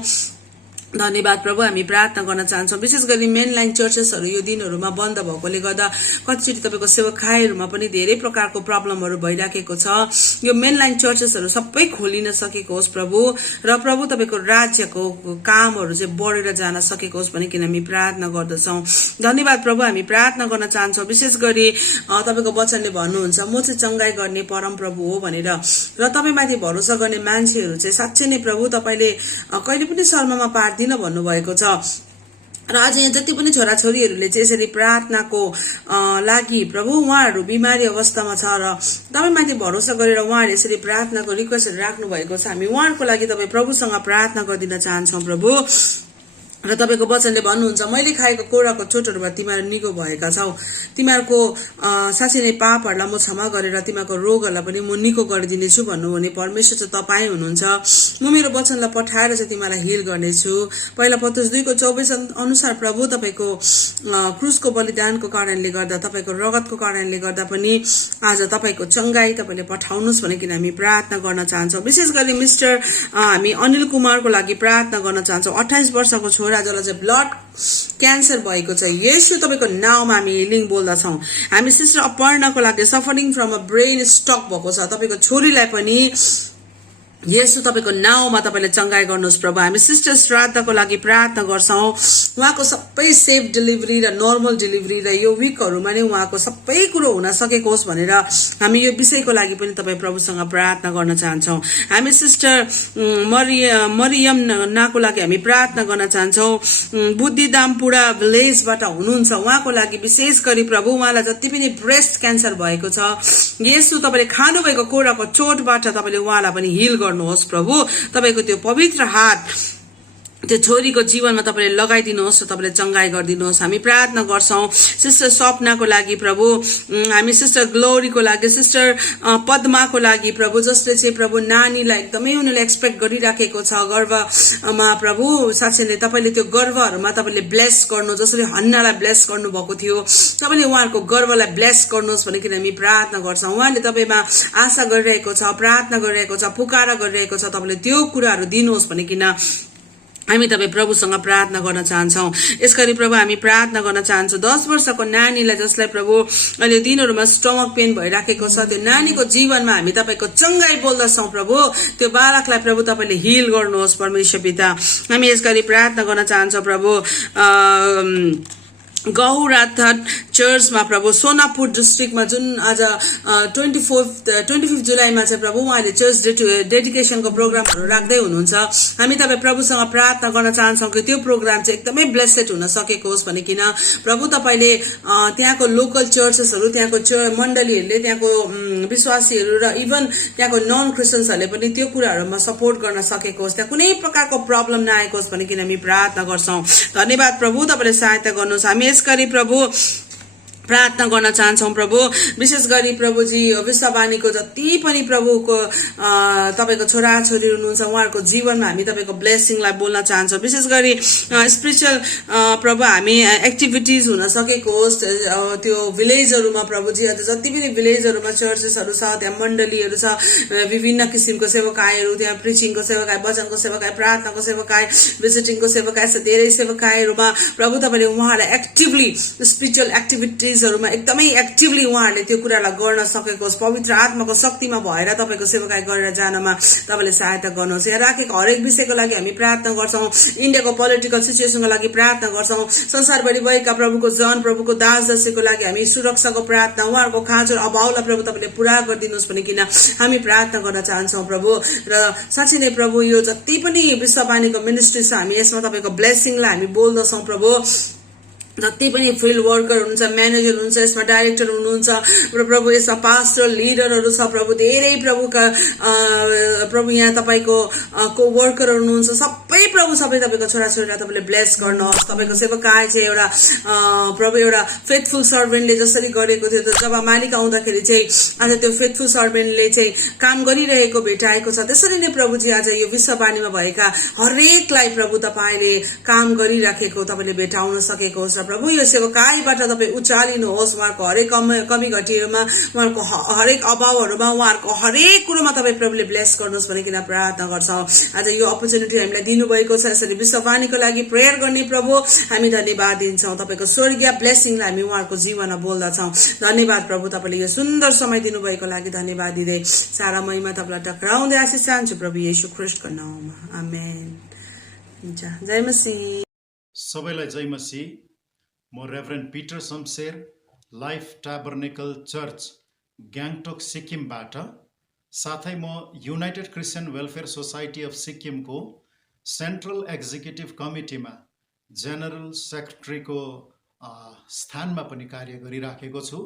धन्यवाद प्रभु, हामी प्रार्थना गर्न चाहन्छौँ। विशेष गरी मेनलाइन चर्चेसहरू यो दिनहरूमा बन्द भएकोले गर्दा कतिचोटि तपाईँको सेवकाईहरूमा पनि धेरै प्रकारको प्रब्लमहरू भइराखेको छ। यो मेनलाइन चर्चेसहरू सबै खोलिन सकेको होस् प्रभु, र प्रभु तपाईँको राज्यको कामहरू चाहिँ बढेर जान सकेको होस् भनिकन हामी प्रार्थना गर्दछौँ। धन्यवाद प्रभु, हामी प्रार्थना गर्न चाहन्छौँ। विशेष गरी तपाईँको वचनले भन्नुहुन्छ म चाहिँ चङ्गाई गर्ने परम प्रभु हो भनेर, र तपाईँमाथि भरोसा गर्ने मान्छेहरू चाहिँ साँच्चै नै प्रभु तपाईँले कहिले पनि शर्ममा पार्दैन भन्नुभएको छ। र आज यहाँ जति पनि छोराछोरीहरूले चाहिँ यसरी प्रार्थनाको लागि प्रभु उहाँहरू बिमारी अवस्थामा छ र तपाईँमाथि भरोसा गरेर उहाँहरूले यसरी प्रार्थनाको रिक्वेस्टहरू राख्नु भएको छ, हामी उहाँहरूको लागि तपाईँ प्रभुसँग प्रार्थना गरिदिन चाहन्छौँ प्रभु। र तपाईँको वचनले भन्नुहुन्छ मैले खाएको कोराको चोटहरूबाट तिमीहरू निको भएका छौ, तिमीहरूको साँच्चै नै पापहरूलाई म क्षमा गरेर तिमीहरूको रोगहरूलाई पनि म निको गरिदिनेछु भन्नुहुने परमेश्वर चाहिँ तपाईँ हुनुहुन्छ। म मेरो वचनलाई पठाएर चाहिँ तिमीलाई हिल गर्नेछु। पहिला पत्रुस 2:24 अनुसार प्रभु तपाईँको क्रुसको बलिदानको कारणले गर्दा, तपाईँको रगतको कारणले गर्दा पनि आज तपाईँको चङ्गाई तपाईँले पठाउनुहोस् भनेकन हामी प्रार्थना गर्न चाहन्छौँ। विशेष गरी मिस्टर हामी अनिल कुमारको लागि प्रार्थना गर्न चाहन्छौँ। 28 वर्षको छोरा जसलाई चाहिँ ब्लड क्यान्सर भएको छ, येशू तपाईँको नाउँमा हामी हिलिङ बोल्दछौँ। हामी सिस्टर अपर्णाको लागि suffering from a brain stroke भएको छ, तपाईँको छोरीलाई पनि येशू तपाईँको नाउँमा तपाईँले चङ्गाई गर्नुहोस् प्रभु। हामी सिस्टर श्राद्धको लागि प्रार्थना गर्छौँ, उहाँको सबै सेफ डेलिभरी र नर्मल डेलिभरी र यो विकहरूमा नै उहाँको सबै कुरो हुन सकेको होस् भनेर हामी यो विषयको लागि पनि तपाईँ प्रभुसँग प्रार्थना गर्न चाहन्छौँ। हामी सिस्टर मरियम नाको लागि हामी प्रार्थना गर्न चाहन्छौँ। बुद्धिदामपुरा भिलेजबाट हुनुहुन्छ, उहाँको लागि विशेष गरी प्रभु उहाँलाई जति पनि ब्रेस्ट क्यान्सर भएको छ, येशू तपाईँले खानुभएको कोराको चोटबाट तपाईँले उहाँलाई पनि हिल गर्नुहोस् प्रभु। तपाईँको त्यो पवित्र हात त्यो छोरीको जीवनमा तपाईँले लगाइदिनुहोस् र तपाईँले चङ्गाई गरिदिनुहोस्। हामी प्रार्थना गर्छौँ सिस्टर सपनाको लागि प्रभु, हामी सिस्टर ग्लोरीको लागि, सिस्टर पद्माको लागि प्रभु, जसले चाहिँ प्रभु नानीलाई एकदमै उनीहरूले एक्सपेक्ट गरिराखेको छ गर्भमा प्रभु। साँच्चै नै तपाईँले त्यो गर्भहरूमा तपाईँले ब्लेस गर्नु, जसरी हन्नालाई ब्लेस गर्नुभएको थियो तपाईँले उहाँहरूको गर्भलाई ब्लेस गर्नुहोस् भनिकन हामी प्रार्थना गर्छौँ। उहाँले तपाईँमा आशा गरिरहेको छ, प्रार्थना गरिरहेको छ, पुकारा गरिरहेको छ, तपाईँले त्यो कुराहरू दिनुहोस् भनिकन हामी तपाईँ प्रभुसँग प्रार्थना गर्न चाहन्छौँ। यसगरी प्रभु हामी प्रार्थना गर्न चाहन्छौँ 10 वर्षको नानीलाई, जसलाई प्रभु अहिले दिनहरूमा स्टमक पेन भइराखेको छ, त्यो नानीको जीवनमा हामी तपाईँको चङ्गाई बोल्दछौँ प्रभु। त्यो बालकलाई प्रभु तपाईँले हिल गर्नुहोस् परमेश्वर पिता। हामी यसगरी प्रार्थना गर्न चाहन्छौँ प्रभु गौराथ चर्चमा प्रभु सोनापुर डिस्ट्रिक्टमा जुन आज 25 जुलाईमा चाहिँ प्रभु उहाँले चर्च डेडिकेसनको प्रोग्रामहरू राख्दै हुनुहुन्छ। हामी तपाईँ प्रभुसँग प्रार्थना गर्न चाहन्छौँ कि त्यो प्रोग्राम चाहिँ एकदमै ब्लेसेड हुन सकेको होस् भनिकन प्रभु तपाईँले त्यहाँको लोकल चर्चेसहरू, त्यहाँको मण्डलीहरूले, त्यहाँको विश्वासीहरू र इभन त्यहाँको नन क्रिस्चियन्सहरूले पनि त्यो कुराहरूमा सपोर्ट गर्न सकेको होस्, त्यहाँ कुनै प्रकारको प्रब्लम नआएको होस् भनिकन हामी प्रार्थना गर्छौँ। धन्यवाद प्रभु, तपाईँले सहायता गर्नुहोस्। हामी यसगरी प्रभु प्रार्थना गर्न चाहन्छौँ प्रभु। विशेष गरी प्रभुजी विश्ववाणीको जति पनि प्रभुको तपाईँको छोराछोरी हुनुहुन्छ उहाँहरूको जीवनमा हामी तपाईँको ब्लेसिङलाई बोल्न चाहन्छौँ। विशेष गरी स्पिरिचुअल प्रभु हामी एक्टिभिटिज हुन सकेको होस् त्यो भिलेजहरूमा प्रभुजी, जति पनि भिलेजहरूमा चर्चेसहरू छ, त्यहाँ मण्डलीहरू छ, विभिन्न किसिमको सेवकाईहरू, त्यहाँ प्रिचिङको सेवकाई, वचनको सेवकाई, प्रार्थनाको सेवकाई, भिजिटिङको सेवकाई, धेरै सेवकाईहरूमा प्रभु तपाईँले उहाँलाई एक्टिभली स्पिरिचुअल एक्टिभिटिज मिनिस्ट्रिजहरूमा एकदमै एक्टिभली उहाँहरूले त्यो कुरालाई गर्न सकेको होस्। पवित्र आत्माको शक्तिमा भएर तपाईँको सेवाकाई गरेर जानमा तपाईँले सहायता गर्नुहोस्। यहाँ राखेको हरेक विषयको लागि हामी प्रार्थना गर्छौँ। इन्डियाको पोलिटिकल सिचुएसनको लागि प्रार्थना गर्छौँ। संसारभरि भएका प्रभुको जन, प्रभुको दास दासीको लागि हामी सुरक्षाको प्रार्थना, उहाँहरूको खाँचो अभावलाई प्रभु तपाईँले पूरा गरिदिनुहोस् भनिकन हामी प्रार्थना गर्न चाहन्छौँ प्रभु। र साँच्चै नै प्रभु यो जति पनि विश्ववाणीको मिनिस्ट्री छ हामी यसमा तपाईँको ब्लेसिङलाई हामी बोल्दछौँ प्रभु। जति पनि फिल्ड वर्कर हुनुहुन्छ, म्यानेजर हुनुहुन्छ, यसमा डाइरेक्टर हुनुहुन्छ र प्रभु यसमा पास्टर लिडरहरू छ प्रभु। धेरै प्रभुका प्रभु यहाँ तपाईँको को वर्करहरू हुनुहुन्छ। सबै प्रभु सबै तपाईँको छोराछोरीलाई तपाईँले ब्लेस गर्नुहोस्। तपाईँको सेवाकाई चाहिँ एउटा प्रभु एउटा फेथफुल सर्भेन्टले जसरी गरेको थियो, जब मालिक आउँदाखेरि चाहिँ आज त्यो फेथफुल सर्भेन्टले चाहिँ काम गरिरहेको भेटाएको छ। त्यसरी नै प्रभुजी आज यो विश्ववाणीमा भएका हरेकलाई प्रभु तपाईँले काम गरिराखेको तपाईँले भेटाउन सकेको होस्। प्रभु यो सेवाकाईबाट तपाईँ उचालिनुहोस्। उहाँहरूको हरेक कमी घटीहरूमा, उहाँहरूको हरेक अभावहरूमा, उहाँहरूको हरेक कुरोमा तपाईँ प्रभुले ब्लेस गर्नुहोस् भनिकन प्रार्थना गर्छौँ। आज यो अपर्च्युनिटी हामीलाई दिनुभएको छ यसरी विश्ववाणीको लागि प्रेयर गर्ने प्रभु हामी धन्यवाद दिन्छौँ। तपाईँको स्वर्गीय ब्लेसिङलाई हामी उहाँहरूको जीवनमा बोल्दछौँ। धन्यवाद प्रभु, तपाईँले यो सुन्दर समय दिनुभएको लागि धन्यवाद दिँदै सारा महिमा तपाईँलाई टक्राउँदै आशिष चाहन्छु प्रभु येशू ख्रीष्टको नाममा, आमेन। जय मसीह। सबैलाई जय मसीह। म reverend Peter Shamsher, life tabernacle church Gangtok सिक्किमबाट, साथै म united Christian welfare society of सिक्किमको सेन्ट्रल एक्जिक्युटिभ कमिटीमा जेनरल सेक्रेटरीको स्थानमा पनि कार्य गरिराखेको छु।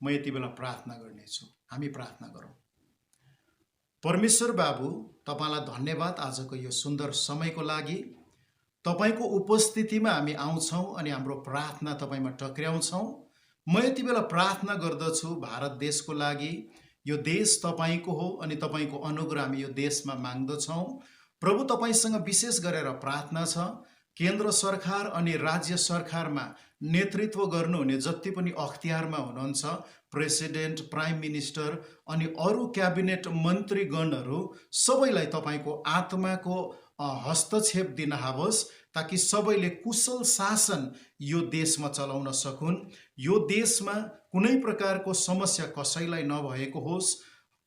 म यति बेला प्रार्थना गर्नेछु। हामी प्रार्थना गरौँ। परमेश्वर बाबु, तपाईँलाई धन्यवाद आजको यो सुन्दर समयको लागि। तपाईको उपस्थितिमा हामी आउँछौँ अनि हाम्रो प्रार्थना तपाईँमा टक्र्याउँछौँ। म यति बेला प्रार्थना गर्दछु भारत देशको लागि। यो देश तपाईँको हो अनि तपाईँको अनुग्रह हामी यो देशमा माग्दछौँ। प्रभु, तपाईँसँग विशेष गरेर प्रार्थना छ, केन्द्र सरकार अनि राज्य सरकारमा नेतृत्व गर्नुहुने जति पनि अख्तियारमा हुनुहुन्छ, प्रेसिडेन्ट, प्राइम मिनिस्टर अनि अरू क्याबिनेट मन्त्रीगणहरू सबैलाई तपाईँको आत्माको हस्तक्षेप दिन आवोस्, ताकि सबैले कुशल शासन यो देशमा चलाउन सकुन्। यो देशमा कुनै प्रकारको समस्या कसैलाई नभएको होस्,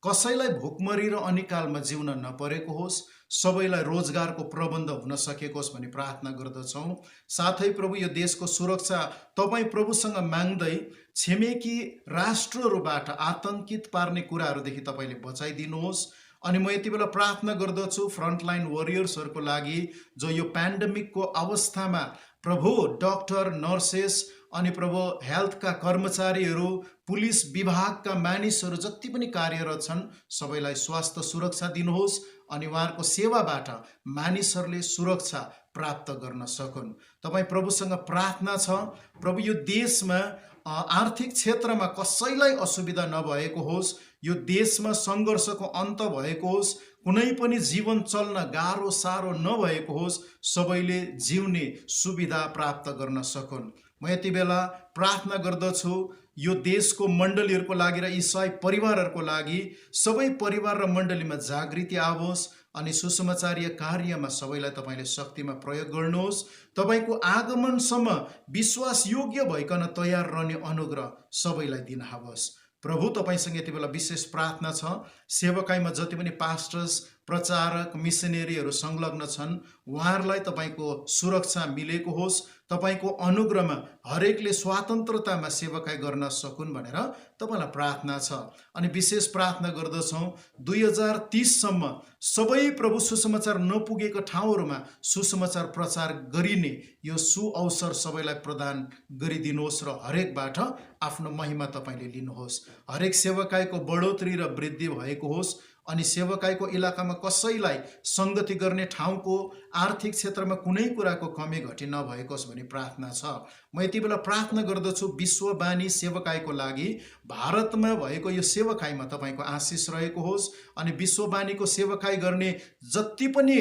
कसैलाई भोकमरी र अनिकालमा जिउन नपरेको होस्, सबैलाई रोजगारको प्रबन्ध हुन सकेको होस् भनी प्रार्थना गर्दछौँ। साथै प्रभु, यो देशको सुरक्षा तपाईँ प्रभुसँग माग्दै छिमेकी राष्ट्रहरूबाट आतंकित पार्ने कुराहरूदेखि तपाईँले बचाइदिनुहोस्। अनि म यति बेला प्रार्थना गर्दछु फ्रन्टलाइन वरियर्सहरूको लागि, जो यो पेन्डेमिकको अवस्थामा प्रभु डक्टर, नर्सेस अनि प्रभु हेल्थका कर्मचारीहरू, पुलिस विभागका मानिसहरू जति पनि कार्यरत छन्, सबैलाई स्वास्थ्य सुरक्षा दिनुहोस् अनि उहाँहरूको सेवाबाट मानिसहरूले सुरक्षा प्राप्त गर्न सकुन्। तपाईँ प्रभुसँग प्रार्थना छ प्रभु, यो देशमा आर्थिक क्षेत्रमा कसैलाई असुविधा नभएको होस्, यो देशमा सङ्घर्षको अन्त भएको होस्, कुनै पनि जीवन चल्न गाह्रो साह्रो नभएको होस्, सबैले जिउने सुविधा प्राप्त गर्न सकुन्। म यति बेला प्रार्थना गर्दछु यो देशको मण्डलीहरूको लागि र इसाई परिवारहरूको लागि, सबै परिवार र मण्डलीमा जागृति आओस् अनि सुसमाचारीय कार्यमा सबैलाई तपाईँले शक्तिमा प्रयोग गर्नुहोस्। तपाईँको आगमनसम्म विश्वास योग्य भइकन तयार रहने अनुग्रह सबैलाई दिनुहोस्। प्रभु, तपाईँसँग यति बेला विशेष प्रार्थना छ, सेवाकाईमा जति पनि पास्टर्स, प्रचारक, मिसनरीहरू संलग्न छन्, उहाँहरूलाई तपाईँको सुरक्षा मिलेको होस्। तपाईँको अनुग्रहमा हरेकले स्वतन्त्रतामा सेवाकाई गर्न सकुन् भनेर तपाईँलाई प्रार्थना छ। अनि विशेष प्रार्थना गर्दछौँ 2030 सम्म सबै प्रभु सुसमाचार नपुगेको ठाउँहरूमा सुसमाचार प्रचार गरिने यो सुअवसर सबैलाई प्रदान गरिदिनुहोस् र हरेकबाट आफ्नो महिमा तपाईँले लिनुहोस्। हरेक सेवाकाईको बढोत्तरी र वृद्धि भएको होस् अनि सेवाकाईको इलाकामा कसैलाई संगति गर्ने ठाउँको आर्थिक क्षेत्रमा कुनै कुराको कमी घटी नभएको होस् भन्ने प्रार्थना छ। म यति बेला प्रार्थना गर्दछु विश्ववाणी सेवाकाईको लागि, भारतमा भएको यो सेवाकाईमा तपाईँको आशिष रहेको होस् अनि विश्ववाणीको सेवाकाई गर्ने जति पनि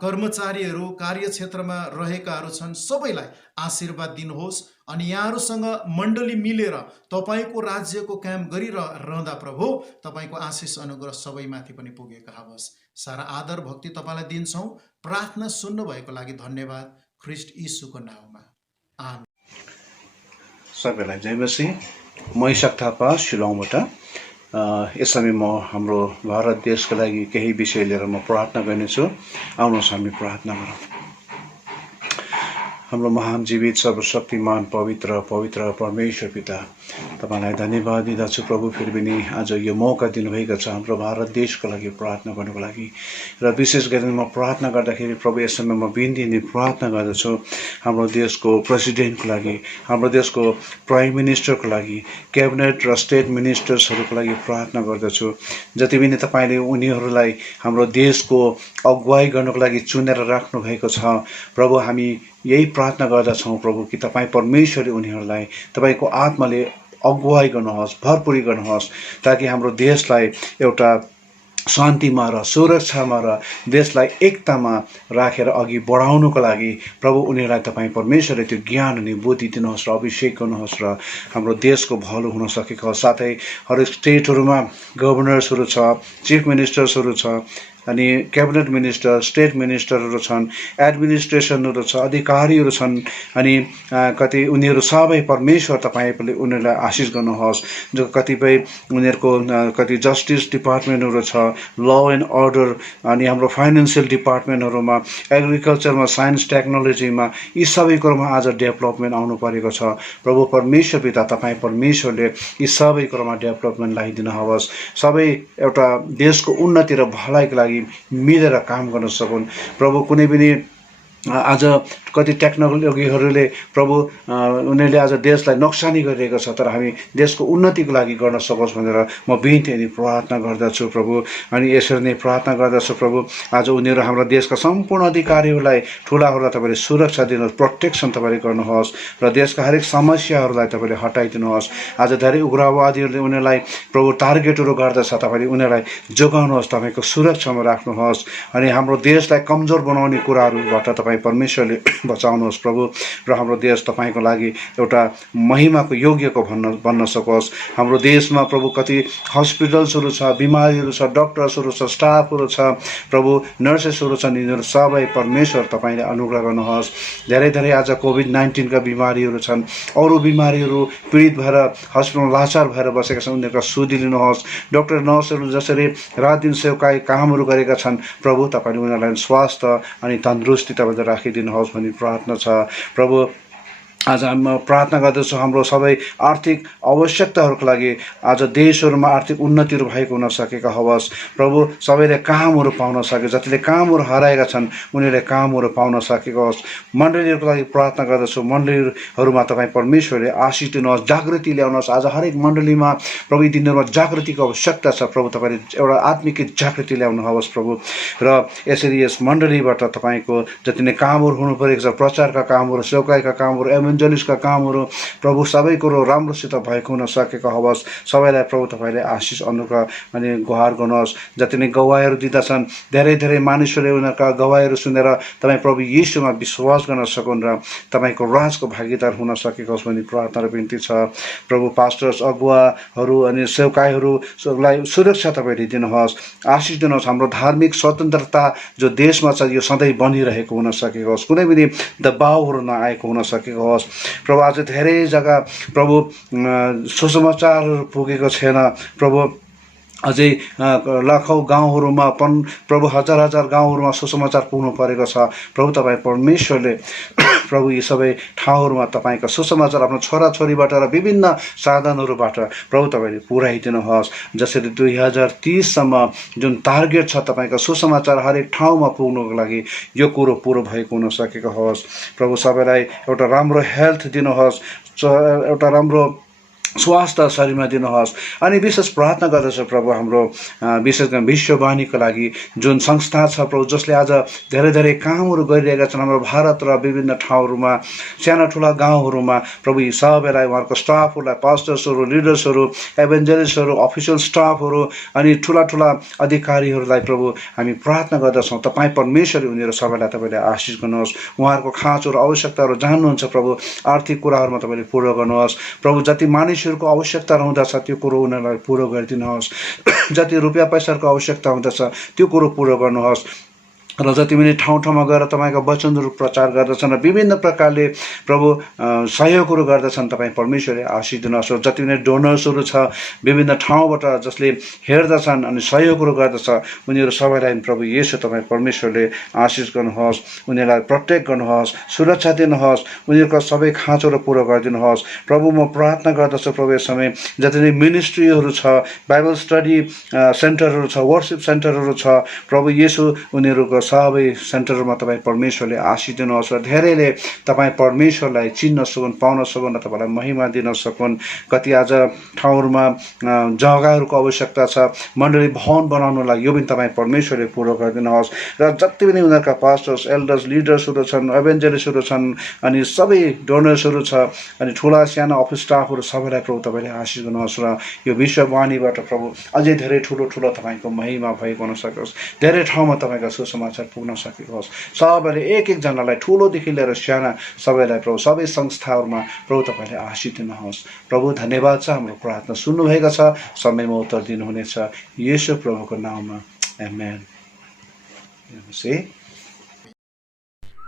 कर्मचारीहरू कार्यक्षेत्रमा रहेकाहरू छन् सबैलाई आशीर्वाद दिनुहोस् अनि यहाँहरूसँग मण्डली मिलेर तपाईँको राज्यको काम गरिरहँदा प्रभु तपाईँको आशिष अनुग्रह सबैमाथि पनि पुगेको होस्। सारा आदर भक्ति तपाईँलाई दिन्छौँ। प्रार्थना सुन्नु भएको लागि धन्यवाद, ख्रीष्ट यीशुको नाममा, आमेन। सबैलाई जय मसीह। म इसाक थापा शिलङबाट। यस समय म हाम्रो भारत देशको लागि केही विषय लिएर म प्रार्थना गर्नेछु। आउनुहोस् हामी प्रार्थना गरौँ। हाम्रो महान जीवित सर्वशक्तिमान पवित्र परमेश्वर पिता, तपाईँलाई धन्यवाद दिँदछु प्रभु। फेरि पनि आज यो मौका दिनुभएको छ हाम्रो भारत देशको लागि प्रार्थना गर्नुको लागि। र विशेष गरी म प्रार्थना गर्दाखेरि प्रभु यस समय म बिन्ती प्रार्थना गर्दछु हाम्रो देशको प्रेसिडेन्टको लागि, हाम्रो देशको प्राइम मिनिस्टरको लागि, क्याबिनेट र स्टेट मिनिस्टर्सहरूको लागि प्रार्थना गर्दछु। जति पनि तपाईँले उनीहरूलाई हाम्रो देशको अगुवाई गर्नुको लागि चुनेर राख्नु भएको छ प्रभु, हामी यही प्रार्थना गर्दछौँ प्रभु कि तपाईँ परमेश्वरले उनीहरूलाई तपाईँको आत्माले अगुवाई गर्नुहोस्, भरपुरी गर्नुहोस्, ताकि हाम्रो देशलाई एउटा शान्तिमा र सुरक्षामा र देशलाई एकतामा राखेर अघि बढाउनुको लागि प्रभु उनीहरूलाई तपाईँ परमेश्वरले त्यो ज्ञान अनि बुद्धि दिनुहोस् र अभिषेक गर्नुहोस् र हाम्रो देशको भलो हुन सकेको होस्। साथै हरेक स्टेटहरूमा गभर्नर्सहरू छ, चिफ मिनिस्टर्सहरू छ, अनि क्याबिनेट मिनिस्टर, स्टेट मिनिस्टरहरू छन्, एडमिनिस्ट्रेसनहरू छ, अधिकारीहरू छन्, अनि कति उनीहरू सबै परमेश्वर तपाईँले उनीहरूलाई आशिष गर्नुहोस्। जो कतिपय उनीहरूको कति जस्टिस डिपार्टमेन्टहरू छ, ल एन्ड अर्डर, अनि हाम्रो फाइनेन्सियल डिपार्टमेन्टहरूमा, एग्रिकल्चरमा, साइन्स टेक्नोलोजीमा, यी सबै कुरोमा आज डेभलपमेन्ट आउनु परेको छ प्रभु परमेश्वर पिता। तपाईँ परमेश्वरले यी सबै कुरोमा डेभलपमेन्ट ल्याइदिनु होस्। सबै एउटा देशको उन्नति र भलाइको लागि मिलेर काम गर्न सकुन् प्रभु। कुनै पनि आज कति टेक्नोलोजीहरूले प्रभु उनीहरूले आज देशलाई नोक्सानी गरिरहेको छ, तर हामी देशको उन्नतिको लागि गर्न सकोस् भनेर म बिन्ती अनि प्रार्थना गर्दछु प्रभु। अनि यसरी नै प्रार्थना गर्दछु प्रभु, आज उनीहरू हाम्रो देशका सम्पूर्ण अधिकारीहरूलाई, ठुलाहरूलाई तपाईँले सुरक्षा दिनुहोस्, प्रोटेक्सन तपाईँले गर्नुहोस् र देशका हरेक समस्याहरूलाई तपाईँले हटाइदिनुहोस्। आज धेरै उग्रवादीहरूले उनीहरूलाई प्रभु टार्गेटहरू गर्दछ, तपाईँले उनीहरूलाई जोगाउनुहोस्, तपाईँको सुरक्षामा राख्नुहोस् अनि हाम्रो देशलाई कमजोर बनाउने कुराहरूबाट तपाईँ परमेश्वरले बचाउनुहोस् प्रभु। र हाम्रो देश तपाईँको लागि एउटा महिमाको योग्यको बन्न सकोस्। हाम्रो देशमा प्रभु कति हस्पिटल्सहरू छ, बिमारीहरू छ, डक्टर्सहरू छ, स्टाफहरू छ प्रभु, नर्सेसहरू छन्, यिनीहरू सबै परमेश्वर तपाईँले अनुग्रह गर्नुहोस्। धेरै धेरै आज कोभिड-19 बिमारीहरू छन्, अरू बिमारीहरू पीडित भएर हस्पिटलमा लाचार भएर बसेका छन्, उनीहरूको सुधि लिनुहोस्। डक्टर नर्सहरू जसरी रात दिन सेवकाई कामहरू गरेका छन् प्रभु, तपाईँले उनीहरूलाई स्वास्थ्य अनि तन्दुरुस्ती तपाईँले राखिदिनुहोस् भन्ने प्रार्थना छ प्रभु। आज म प्रार्थना गर्दछु हाम्रो सबै आर्थिक आवश्यकताहरूको लागि आज देशहरूमा आर्थिक उन्नतिहरू भएको हुन सकेका होस् प्रभु। सबैले कामहरू पाउन सके, जतिले कामहरू हराएका छन् उनीहरूले कामहरू पाउन सकेको होस्। मण्डलीहरूको लागि प्रार्थना गर्दछु, मण्डलीहरूमा तपाईँ परमेश्वरले आशिष दिनुहोस्, जागृति ल्याउनुहोस्। आज हरेक मण्डलीमा प्रभु यी दिनहरूमा जागृतिको आवश्यकता छ प्रभु, तपाईँले एउटा आत्मिक जागृति ल्याउनुहोस् प्रभु। र यसरी यस मण्डलीबाट तपाईँको जति नै कामहरू हुनु परेको छ, प्रचारका कामहरू, सेवकाईका कामहरू, एभेन्जलिस्टका कामहरू प्रभु, सबै कुरो राम्रोसित भएको हुन सकेको होस्। सबैलाई प्रभु तपाईँले आशिष अनुग्रह अनि गुहार गर्नुहोस्। जति नै गवाईहरू दिँदछन्, धेरै धेरै मानिसहरूले उनीहरूका गवाईहरू सुनेर तपाईँ प्रभु यीशुमा विश्वास गर्न सकुन् र तपाईँको राजको भागीदार हुन सकेको होस् भन्ने प्रार्थना र बिन्ती छ प्रभु। पास्टर्स, अगुवाहरू अनि सेवकाईहरूलाई सुरक्षा तपाईँले दिनुहोस्, आशिष दिनुहोस्। हाम्रो धार्मिक स्वतन्त्रता जो देशमा छ यो सधैँ बनिरहेको हुन सकेको होस्, कुनै पनि दबाउहरू नआएको हुन सकेको होस् प्रभु। आज धेरै जग्गा प्रभु सुसमाचारहरू पुगेको छैन प्रभु, अझै लाखौँ गाउँहरूमा प्रभु हजार हजार गाउँहरूमा सुसमाचार पुग्नु परेको छ प्रभु। तपाईँ परमेश्वरले प्रभु यी सबै ठाउँहरूमा तपाईँका सुसमाचार आफ्नो छोराछोरीबाट र विभिन्न साधनहरूबाट प्रभु तपाईँले पुर्याइदिनुहोस्। जसरी 2030सम्म जुन टार्गेट छ तपाईँका सुसमाचार हरेक ठाउँमा पुग्नुको लागि यो कुरो पुरो भएको हुन सकेको होस् प्रभु। सबैलाई एउटा राम्रो हेल्थ दिनुहोस्, एउटा राम्रो स्वास्थ्य शरीरमा दिनुहोस्। अनि विशेष प्रार्थना गर्दछु प्रभु हाम्रो विशेष गरी विश्ववाणीको लागि जुन संस्था छ प्रभु, जसले आज धेरै धेरै कामहरू गरिरहेका छन् हाम्रो भारत र विभिन्न ठाउँहरूमा, साना ठुला गाउँहरूमा प्रभु। यी सबैलाई उहाँहरूको स्टाफहरूलाई, पास्टर्सहरू, लिडर्सहरू, एभेन्जलिस्टहरू, अफिसियल स्टाफहरू अनि ठुला ठुला अधिकारीहरूलाई प्रभु हामी प्रार्थना गर्दछौँ। तपाईँ परमेश्वरले उनीहरू सबैलाई तपाईँले आशिष गर्नुहोस्। उहाँहरूको खाँचोहरू, आवश्यकताहरू जान्नुहुन्छ प्रभु। आर्थिक कुराहरूमा तपाईँले पुरो गर्नुहोस् प्रभु। जति मानिसहरूको आवश्यकता रहँदछ त्यो कुरो उनीहरूलाई पुरो गरिदिनुहोस्। जति रुपियाँ पैसाको आवश्यकता हुँदछ त्यो कुरो पुरो गर्नुहोस्। र जति पनि ठाउँ ठाउँमा गएर तपाईँको वचनहरू प्रचार गर्दछन् र विभिन्न प्रकारले प्रभु सहयोगहरू गर्दछन्। तपाईँ परमेश्वरले आशिष दिनुहोस्। र जति पनि डोनर्सहरू छ विभिन्न ठाउँबाट जसले हेर्दछन् अनि सहयोगहरू गर्दछ उनीहरू सबैलाई प्रभु येशू तपाईँ परमेश्वरले आशिष गर्नुहोस्, उनीहरूलाई प्रोटेक्ट गर्नुहोस्, सुरक्षा दिनुहोस्, उनीहरूको सबै खाँचोहरू पुरा गरिदिनुहोस्। प्रभु म प्रार्थना गर्दछु प्रभु यस समय जति पनि मिनिस्ट्रीहरू छ, बाइबल स्टडी सेन्टरहरू छ, वर्सिप सेन्टरहरू छ प्रभु येशू उनीहरूको सबै सेन्टरमा तपाईँ परमेश्वरले आशिष दिनुहोस् र धेरैले तपाईँ परमेश्वरलाई चिन्न सकुन्, पाउन सकुन् र तपाईँलाई महिमा दिन सकुन्। कति आज ठाउँहरूमा जग्गाहरूको आवश्यकता छ, मण्डली भवन बनाउनलाई यो पनि तपाईँ परमेश्वरले पुरो गरिदिनुहोस्। र जति पनि उनीहरूका पास्टर्स, एल्डर्स, लिडर्सहरू छन्, एभेन्जलिस्टहरू छन् अनि सबै डोनर्सहरू छ अनि ठुला साना अफिस स्टाफहरू सबैलाई प्रभु तपाईँले आशिष गर्नुहोस् र यो विश्ववाणीबाट प्रभु अझै धेरै ठुलो ठुलो तपाईँको महिमा भएको हुन सकोस्, धेरै ठाउँमा तपाईँको सुसमाचार पुग्न सकेको होस्। सबैले एक एकजनालाई ठुलोदेखि लिएर साना सबैलाई प्रभु सबै संस्थाहरूमा प्रभु तपाईँले आशिष दिनुहोस्। प्रभु धन्यवाद छ, हाम्रो प्रार्थना सुन्नुभएको छ, समयमा उत्तर दिनुहुनेछ येशू प्रभुको नाममा, आमेन।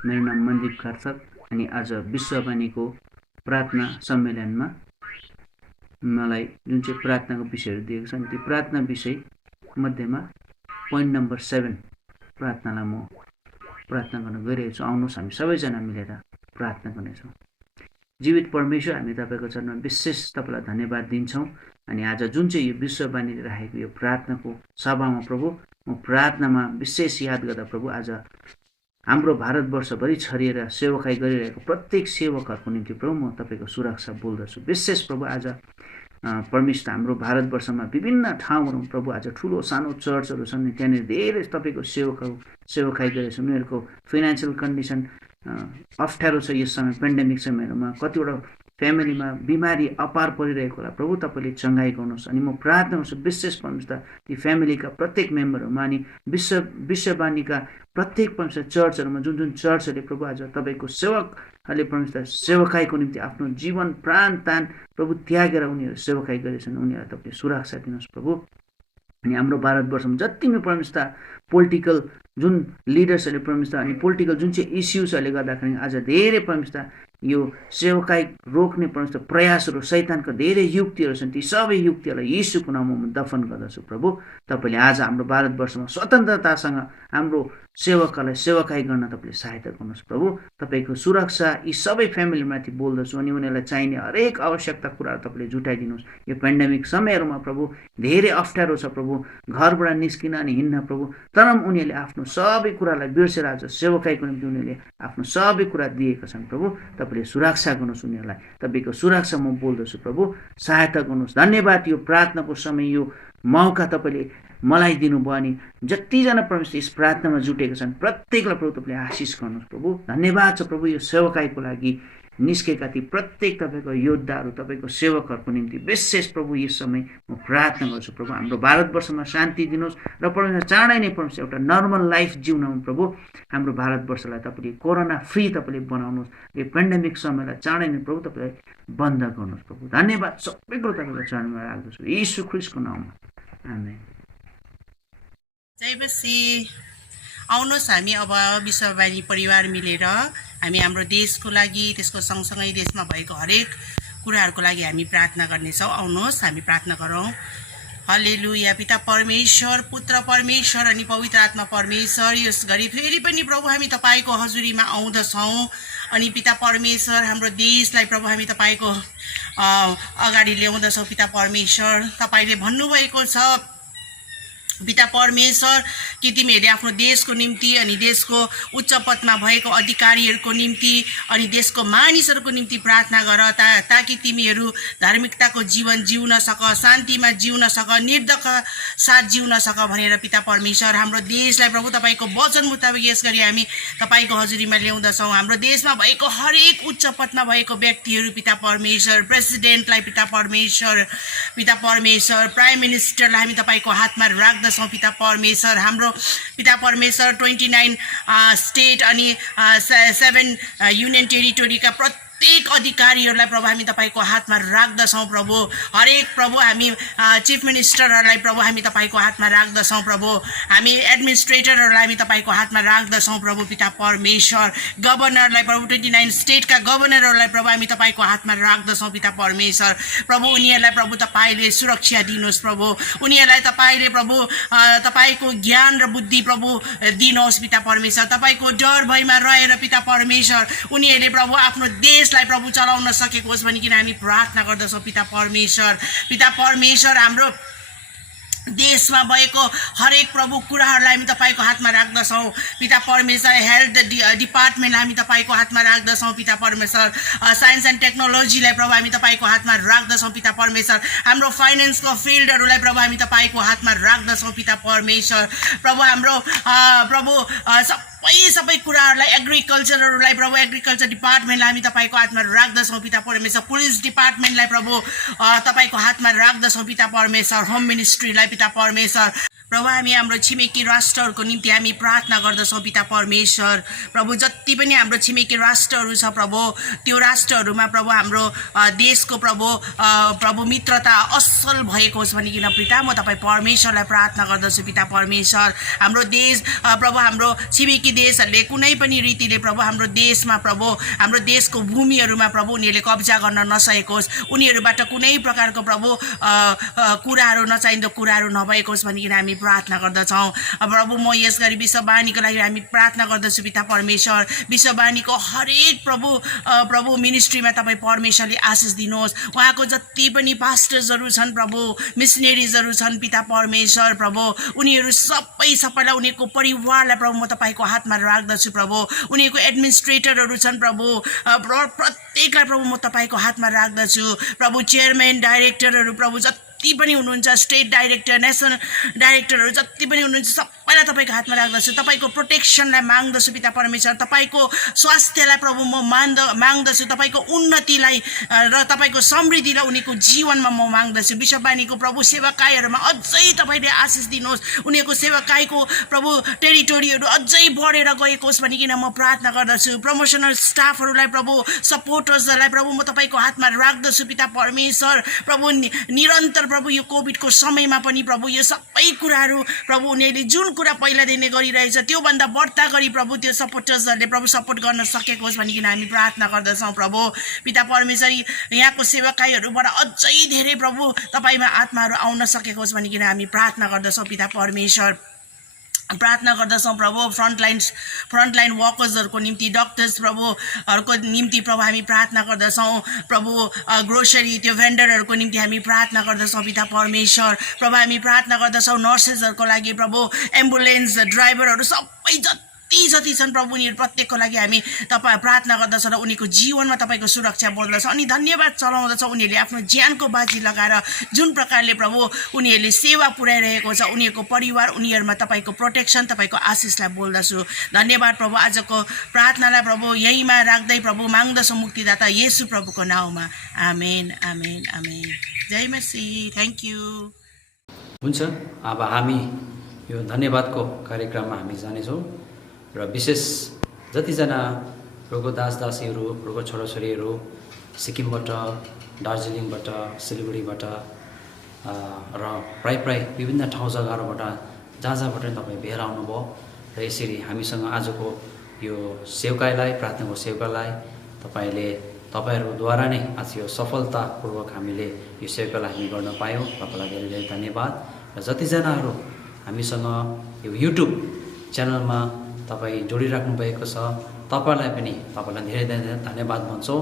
मेरो नाम मन्दिप कार्सक अनि आज विश्ववाणीको प्रार्थना सम्मेलनमा मलाई जुन चाहिँ प्रार्थनाको विषयहरू दिएको छ त्यो प्रार्थना विषय मध्येमा पोइन्ट नम्बर 7 प्रार्थनालाई म प्रार्थना गर्न गइरहेको छु। आउनुहोस् हामी सबैजना मिलेर प्रार्थना गर्नेछौँ। जीवित परमेश्वर, हामी तपाईँको चरणमा विशेष तपाईँलाई धन्यवाद दिन्छौँ। अनि आज जुन चाहिँ यो विश्ववाणीले राखेको यो प्रार्थनाको सभामा प्रभु म प्रार्थनामा विशेष याद गर्दा प्रभु आज हाम्रो भारतवर्षभरि छरिएर सेवकाई गरिरहेको प्रत्येक सेवकहरूको निम्ति प्रभु म तपाईँको सुरक्षा बोल्दछु। विशेष प्रभु आज परमेश्वर हाम्रो भारतवर्षमा विभिन्न ठाउँहरूमा प्रभु आज ठुलो सानो चर्चहरू छन्, त्यहाँनिर धेरै तपाईँको सेवकाई गरेछन्। उनीहरूको फाइनेन्सियल कन्डिसन अप्ठ्यारो छ यस समय पेन्डेमिक समयहरूमा, कतिवटा फ्यामिलीमा बिमारी अपार परिरहेको होला प्रभु तपाईँले चङ्गाई गर्नुहोस्। अनि म प्रार्थना गर्छु विशेष परमेश्वर ती फ्यामिलीका प्रत्येक मेम्बरहरूमा अनि विश्ववाणीका प्रत्येक परमेश्वर चर्चहरूमा जुन जुन चर्चहरूले प्रभु आज तपाईँको सेवकहरूले परमेश्वर सेवकाईको निम्ति आफ्नो जीवन प्राण तान प्रभु त्यागेर उनीहरू सेवकाई गरेछन्, उनीहरूलाई तपाईँले सुरक्षा दिनुहोस् प्रभु। अनि हाम्रो भारतवर्षमा जति पनि परमेश्वर पोलिटिकल जुन लिडर्सहरूले परमेश्वर अनि पोलिटिकल जुन चाहिँ इस्युजहरूले गर्दाखेरि आज धेरै परमेश्वर यो सेवकाई रोक्ने परमेश्वर प्रयासहरू शैतानको धेरै युक्तिहरू छन्, ती सबै युक्तिहरूलाई यीशुको नाममा म दफन गर्दछु प्रभु। तपाईँले आज हाम्रो भारतवर्षमा स्वतन्त्रतासँग हाम्रो सेवकहरूलाई सेवकाई गर्न तपाईँले सहायता गर्नुहोस् प्रभु। तपाईँको सुरक्षा यी सबै फ्यामिलीमाथि बोल्दछु अनि उनीहरूलाई चाहिने हरेक आवश्यकता कुराहरू तपाईँले जुटाइदिनुहोस्। यो पेन्डेमिक समयहरूमा प्रभु धेरै अप्ठ्यारो छ प्रभु, घरबाट निस्किन अनि हिँड्न प्रभु, तर उनीहरूले आफ्नो सबै कुरालाई बिर्सेर आज सेवकाईको निम्ति उनीहरूले आफ्नो सबै कुरा दिएका छन् प्रभु। तपाईँले सुरक्षा गर्नुहोस् उनीहरूलाई, तपाईँको सुरक्षा म बोल्दछु प्रभु, सहायता गर्नुहोस्। धन्यवाद यो प्रार्थनाको समय यो मौका तपाईँले मलाई दिनुभयो अनि जतिजना परमेश्वर यस प्रार्थनामा जुटेका छन् प्रत्येकलाई प्रभु तपाईँले आशिष गर्नुहोस् प्रभु। धन्यवाद छ प्रभु यो सेवकाईको लागि निस्केका ती प्रत्येक तपाईँको योद्धाहरू तपाईँको सेवकहरूको निम्ति विशेष प्रभु यस समय म प्रार्थना गर्छु प्रभु। हाम्रो भारतवर्षमा शान्ति दिनुहोस् र परमेश्वर चाँडै नै परमेश्वर एउटा नर्मल लाइफ जिउनमा प्रभु हाम्रो भारतवर्षलाई तपाईँले कोरोना फ्री तपाईँले बनाउनुहोस्। यो पेन्डेमिक समयलाई चाँडै नै प्रभु तपाईँले बन्द गर्नुहोस् प्रभु। धन्यवाद सबै कुरो तपाईँको चरणमा राख्दछु यीशु ख्रीष्टको नाममा, आमेन। जय मसीह। आउनुहोस् हामी अब विश्ववाणी परिवार मिलेर हामी हाम्रो देशको लागि त्यसको सँगसँगै देशमा भएको हरेक कुराहरूको लागि हामी प्रार्थना गर्नेछौँ। आउनुहोस् हामी प्रार्थना गरौँ। हल्लेलुया। पिता परमेश्वर, पुत्र परमेश्वर अनि पवित्र आत्मा परमेश्वर, यस घडी फेरि पनि प्रभु हामी तपाईँको हजुरीमा आउँदछौँ अनि पिता परमेश्वर हाम्रो देशलाई प्रभु हामी तपाईँको अगाडि ल्याउँदछौँ। पिता परमेश्वर, तपाईँले भन्नुभएको छ पिता परमेश्वर कि तिमीहरूले आफ्नो देशको निम्ति अनि देशको उच्च पदमा भएको अधिकारीहरूको निम्ति अनि देशको मानिसहरूको निम्ति प्रार्थना गर ताकि तिमीहरू धार्मिकताको जीवन जिउन सक, शान्तिमा जिउन सक, निर्धक साथ जिउन सक भनेर पिता परमेश्वर हाम्रो देशलाई प्रभु तपाईँको वचन मुताबिक यस गरी हामी तपाईँको हजुरीमा ल्याउँदछौँ। हाम्रो देशमा भएको हरेक उच्च पदमा भएको व्यक्तिहरू पिता परमेश्वर, प्रेसिडेन्टलाई पिता परमेश्वर, प्राइम मिनिस्टरलाई हामी तपाईँको हातमा राख्दछौँ पिता परमेश्वर। हाम्रो पिता परमेश्वर 29 स्टेट अनि 7 युनियन टेरिटोरीका प्रत्येक अधिकारीहरूलाई प्रभु हामी तपाईँको हातमा राख्दछौँ प्रभु। हरेक प्रभु हामी चिफ मिनिस्टरहरूलाई प्रभु हामी तपाईँको हातमा राख्दछौँ प्रभु। हामी एडमिनिस्ट्रेटरहरूलाई हामी तपाईँको हातमा राख्दछौँ प्रभु पिता परमेश्वर। गभर्नरलाई प्रभु 29 स्टेटका गभर्नरहरूलाई प्रभु हामी तपाईँको हातमा राख्दछौँ पिता परमेश्वर। प्रभु उनीहरूलाई प्रभु तपाईँले सुरक्षा दिनुहोस् प्रभु। उनीहरूलाई तपाईँले प्रभु तपाईँको ज्ञान र बुद्धि प्रभु दिनुहोस् पिता परमेश्वर। तपाईँको डर भयमा रहेर पिता परमेश्वर उनीहरूले प्रभु आफ्नो देशलाई प्रभु चलाउन सकेको होस् भनिकन हामी प्रार्थना गर्दछौँ पिता परमेश्वर। पिता परमेश्वर हाम्रो देशमा भएको हरेक प्रभु कुराहरूलाई हामी तपाईँको हातमा राख्दछौँ पिता परमेश्वर। हेल्थ डिपार्टमेन्टलाई हामी तपाईँको हातमा राख्दछौँ पिता परमेश्वर। साइन्स एन्ड टेक्नोलोजीलाई प्रभु हामी तपाईँको हातमा राख्दछौँ पिता परमेश्वर। हाम्रो फाइनेन्सको फिल्डहरूलाई प्रभु हामी तपाईँको हातमा राख्दछौँ पिता परमेश्वर। प्रभु हाम्रो प्रभु सबै कुराहरूलाई एग्रिकल्चरहरूलाई प्रभु एग्रिकल्चर डिपार्टमेन्टलाई हामी तपाईँको हातमा राख्दछौँ पिता परमेश्वर। पुलिस डिपार्टमेन्टलाई प्रभु तपाईँको हातमा राख्दछौँ पिता परमेश्वर। होम मिनिस्ट्रीलाई पिता परमेश्वर। प्रभु हामी हाम्रो छिमेकी राष्ट्रहरूको निम्ति हामी प्रार्थना गर्दछौँ पिता परमेश्वर। प्रभु जति पनि हाम्रो छिमेकी राष्ट्रहरू छ प्रभु त्यो राष्ट्रहरूमा प्रभु हाम्रो देशको प्रभु मित्रता असल भएको होस् भनिकन पिता म तपाईँ परमेश्वरलाई प्रार्थना गर्दछु पिता परमेश्वर। हाम्रो देश प्रभु हाम्रो छिमेकी देशहरूले कुनै पनि रीतिले प्रभु हाम्रो देशमा प्रभु हाम्रो देशको भूमिहरूमा प्रभु उनीहरूले कब्जा गर्न नसकेको होस्। उनीहरूबाट कुनै प्रकारको प्रभु कुराहरू नचाहिँदो कुराहरू नभएको होस् भनिकन हामी प्रार्थना गर्दछौँ प्रभु। म यस गरी विश्ववाणीको लागि हामी प्रार्थना गर्दछु पिता परमेश्वर। विश्ववाणीको हरेक प्रभु मिनिस्ट्रीमा तपाईँ परमेश्वरले आशिष दिनुहोस्। उहाँको जति पनि पास्टर्सहरू छन् प्रभु मिसनेरिजहरू छन् पिता परमेश्वर प्रभु उनीहरू सबैलाई उनीहरूको परिवारलाई प्रभु म तपाईँको हातमा राख्दछु प्रभु। उनीहरूको एडमिनिस्ट्रेटरहरू छन् प्रभु प्रत्येकलाई प्रभु म तपाईँको हातमा राख्दछु प्रभु। चेयरम्यान डाइरेक्टरहरू प्रभु जति पनि हुनुहुन्छ स्टेट डाइरेक्टर नेसनल डाइरेक्टरहरू जति पनि हुनुहुन्छ सबैलाई तपाईँको हातमा राख्दछु। तपाईँको प्रोटेक्सनलाई माग्दछु पिता परमेश्वर। तपाईँको स्वास्थ्यलाई प्रभु म माग्दछु। तपाईँको उन्नतिलाई र तपाईँको समृद्धिलाई उनीहरूको जीवनमा म माग्दछु। विश्ववाणीको प्रभु सेवाकाईहरूमा अझै तपाईँले आशिष दिनुहोस्। उनीहरूको सेवाकाईको प्रभु टेरिटोरीहरू अझै बढेर गएको होस् भनिकन म प्रार्थना गर्दछु। प्रमोसनल स्टाफहरूलाई प्रभु सपोर्टर्सहरूलाई प्रभु म तपाईँको हातमा राख्दछु पिता परमेश्वर। प्रभु निरन्तर प्रभु यो कोभिडको समयमा पनि प्रभु यो सबै कुराहरू प्रभु उनीहरूले जुन कुरा पहिलादेखि नै गरिरहेछ त्योभन्दा बढ्ता गरी प्रभु त्यो सपोर्टर्सहरूले प्रभु सपोर्ट गर्न सकेको होस् भनिकन हामी प्रार्थना गर्दछौँ प्रभु। पिता परमेश्वर यहाँको सेवाकाईहरूबाट अझै धेरै प्रभु तपाईँमा आत्माहरू आउन सकेको होस् भनिकन हामी प्रार्थना गर्दछौँ पिता परमेश्वर। प्रार्थना गर्दछौँ प्रभु फ्रन्टलाइन वर्कर्सहरूको निम्ति डक्टर्स प्रभुहरूको निम्ति प्रभु हामी प्रार्थना गर्दछौँ प्रभु। ग्रोसरी त्यो भेन्डरहरूको निम्ति हामी प्रार्थना गर्दछौँ पिता परमेश्वर। प्रभु हामी प्रार्थना गर्दछौँ नर्सेसहरूको लागि प्रभु एम्बुलेन्स ड्राइभरहरू सबै जति छन् प्रभु उनीहरू प्रत्येकको लागि हामी तपाईँ प्रार्थना गर्दछौँ र उनीहरूको जीवनमा तपाईँको सुरक्षा बोल्दछ अनि धन्यवाद चलाउँदछ। उनीहरूले आफ्नो ज्यानको बाजी लगाएर जुन प्रकारले प्रभु उनीहरूले सेवा पुर्याइरहेको छ उनीहरूको परिवार उनीहरूमा तपाईँको प्रोटेक्सन तपाईँको आशिषलाई बोल्दछु। धन्यवाद प्रभु। आजको प्रार्थनालाई प्रभु यहीँमा राख्दै प्रभु माग्दछौँ मुक्तिदाता येशू प्रभुको नाउँमा आमेन आमेन आमेन। जय मसीह। Thank you. हुन्छ अब हामी यो धन्यवादको कार्यक्रममा हामी जानेछौँ र विशेष जतिजना रोगो दासदासीहरू रोगो छोराछोरीहरू सिक्किमबाट दार्जिलिङबाट सिलगढीबाट र प्राय विभिन्न ठाउँ जग्गाहरूबाट जहाँबाट तपाईँ भेर आउनुभयो र यसरी हामीसँग आजको यो सेवकाईलाई प्रार्थनाको सेवकालाई तपाईँहरूद्वारा नै आज यो सफलतापूर्वक हामीले यो सेवकालाई हामी गर्न पायौँ। तपाईँलाई धेरै धेरै धन्यवाद। र जतिजनाहरू हामीसँग यो युट्युब च्यानलमा तपाईँ जोडिराख्नु भएको छ तपाईँलाई धेरै धेरै धन्यवाद भन्छौँ।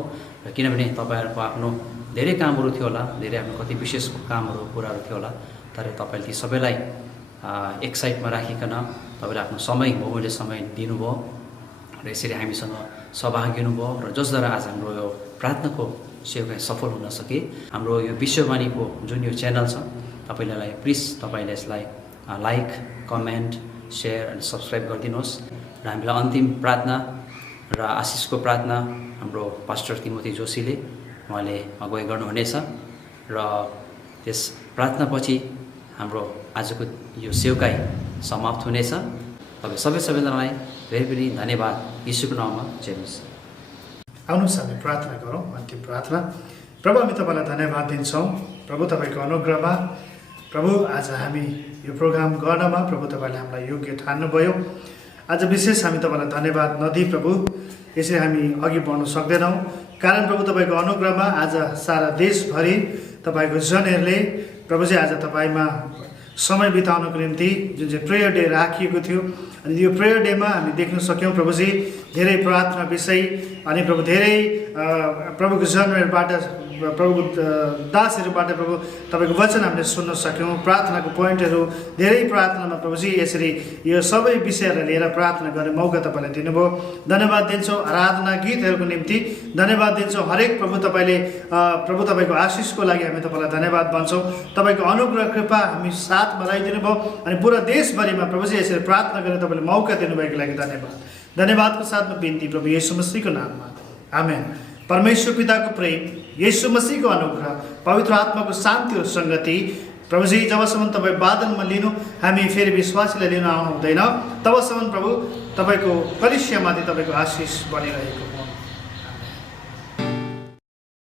र किनभने तपाईँहरूको आफ्नो धेरै कामहरू थियो होला धेरै आफ्नो कति विशेष कामहरू कुराहरू थियो होला तर तपाईँले ती सबैलाई एक साइडमा राखिकन तपाईँले आफ्नो समय बहुमूल्य समय दिनुभयो र यसरी हामीसँग सहभागी हुनुभयो र जसद्वारा आज हाम्रो यो प्रार्थनाको सेवा सफल हुन सके। हाम्रो यो विश्ववाणीको जुन यो च्यानल छ तपाईँलाई प्लिज तपाईँले यसलाई लाइक कमेन्ट सेयर अनि सब्सक्राइब गरिदिनुहोस्। र हामीलाई अन्तिम प्रार्थना र आशिषको प्रार्थना हाम्रो पास्टर तिमोथी जोशीले उहाँले अगुवाई गर्नुहुनेछ र त्यस प्रार्थनापछि हाम्रो आजको यो सेवकाई समाप्त हुनेछ। तपाईँ सबैजनालाई धेरै पनि धन्यवाद। यीशुको नाममा जय मसीह। आउनुहोस् हामी प्रार्थना गरौँ, अन्तिम प्रार्थना। प्रभु हामी तपाईँलाई धन्यवाद दिन्छौँ प्रभु तपाईँको अनुग्रहमा। प्रभु आज हामी यो प्रोग्राम गर्नमा प्रभु तपाईँले हामीलाई योग्य ठान्नुभयो। आज विशेष हामी तपाईँलाई धन्यवाद नदिई प्रभु यसरी हामी अघि बढ्न सक्दैनौँ, कारण प्रभु तपाईँको अनुग्रहमा आज सारा देशभरि तपाईँको जनहरूले प्रभुजी आज तपाईँमा समय बिताउनको निम्ति जुन चाहिँ प्रेयर डे राखिएको थियो, अनि यो प्रेयर डेमा हामी देख्न सक्यौँ प्रभुजी धेरै प्रार्थना विषय, अनि प्रभु धेरै प्रभुको जनहरूबाट प्रभु दासहरूबाट प्रभु तपाईँको वचन हामीले सुन्न सक्यौँ। प्रार्थनाको पोइन्टहरू धेरै प्रार्थनामा प्रभुजी यसरी यो सबै विषयहरूलाई लिएर प्रार्थना गर्ने मौका तपाईँले दिनुभयो। धन्यवाद दिन्छौँ आराधना गीतहरूको निम्ति, धन्यवाद दिन्छौँ हरेक प्रभु तपाईँले प्रभु तपाईँको आशिषको लागि हामी तपाईँलाई धन्यवाद भन्छौँ। तपाईँको अनुग्रह कृपा हामी साथमा लगाइदिनु भयो, अनि पुरा देशभरिमा प्रभुजी यसरी प्रार्थना गर्ने तपाईँले मौका दिनुभएको लागि धन्यवाद। धन्यवादको साथमा बिन्ती प्रभु येशू मसीहको नाममा, आमेन। परमेश्वर पिताको प्रेम, येशू मसीहको अनुग्रह, पवित्र आत्माको शान्ति र सङ्गति प्रभुजी जबसम्म तपाईँ बादलमा लिनु, हामी फेरि विश्वासीलाई लिन आउनु हुँदैन, तबसम्म प्रभु तपाईँको कलिसियामाथि तपाईँको आशिष बनिरहेको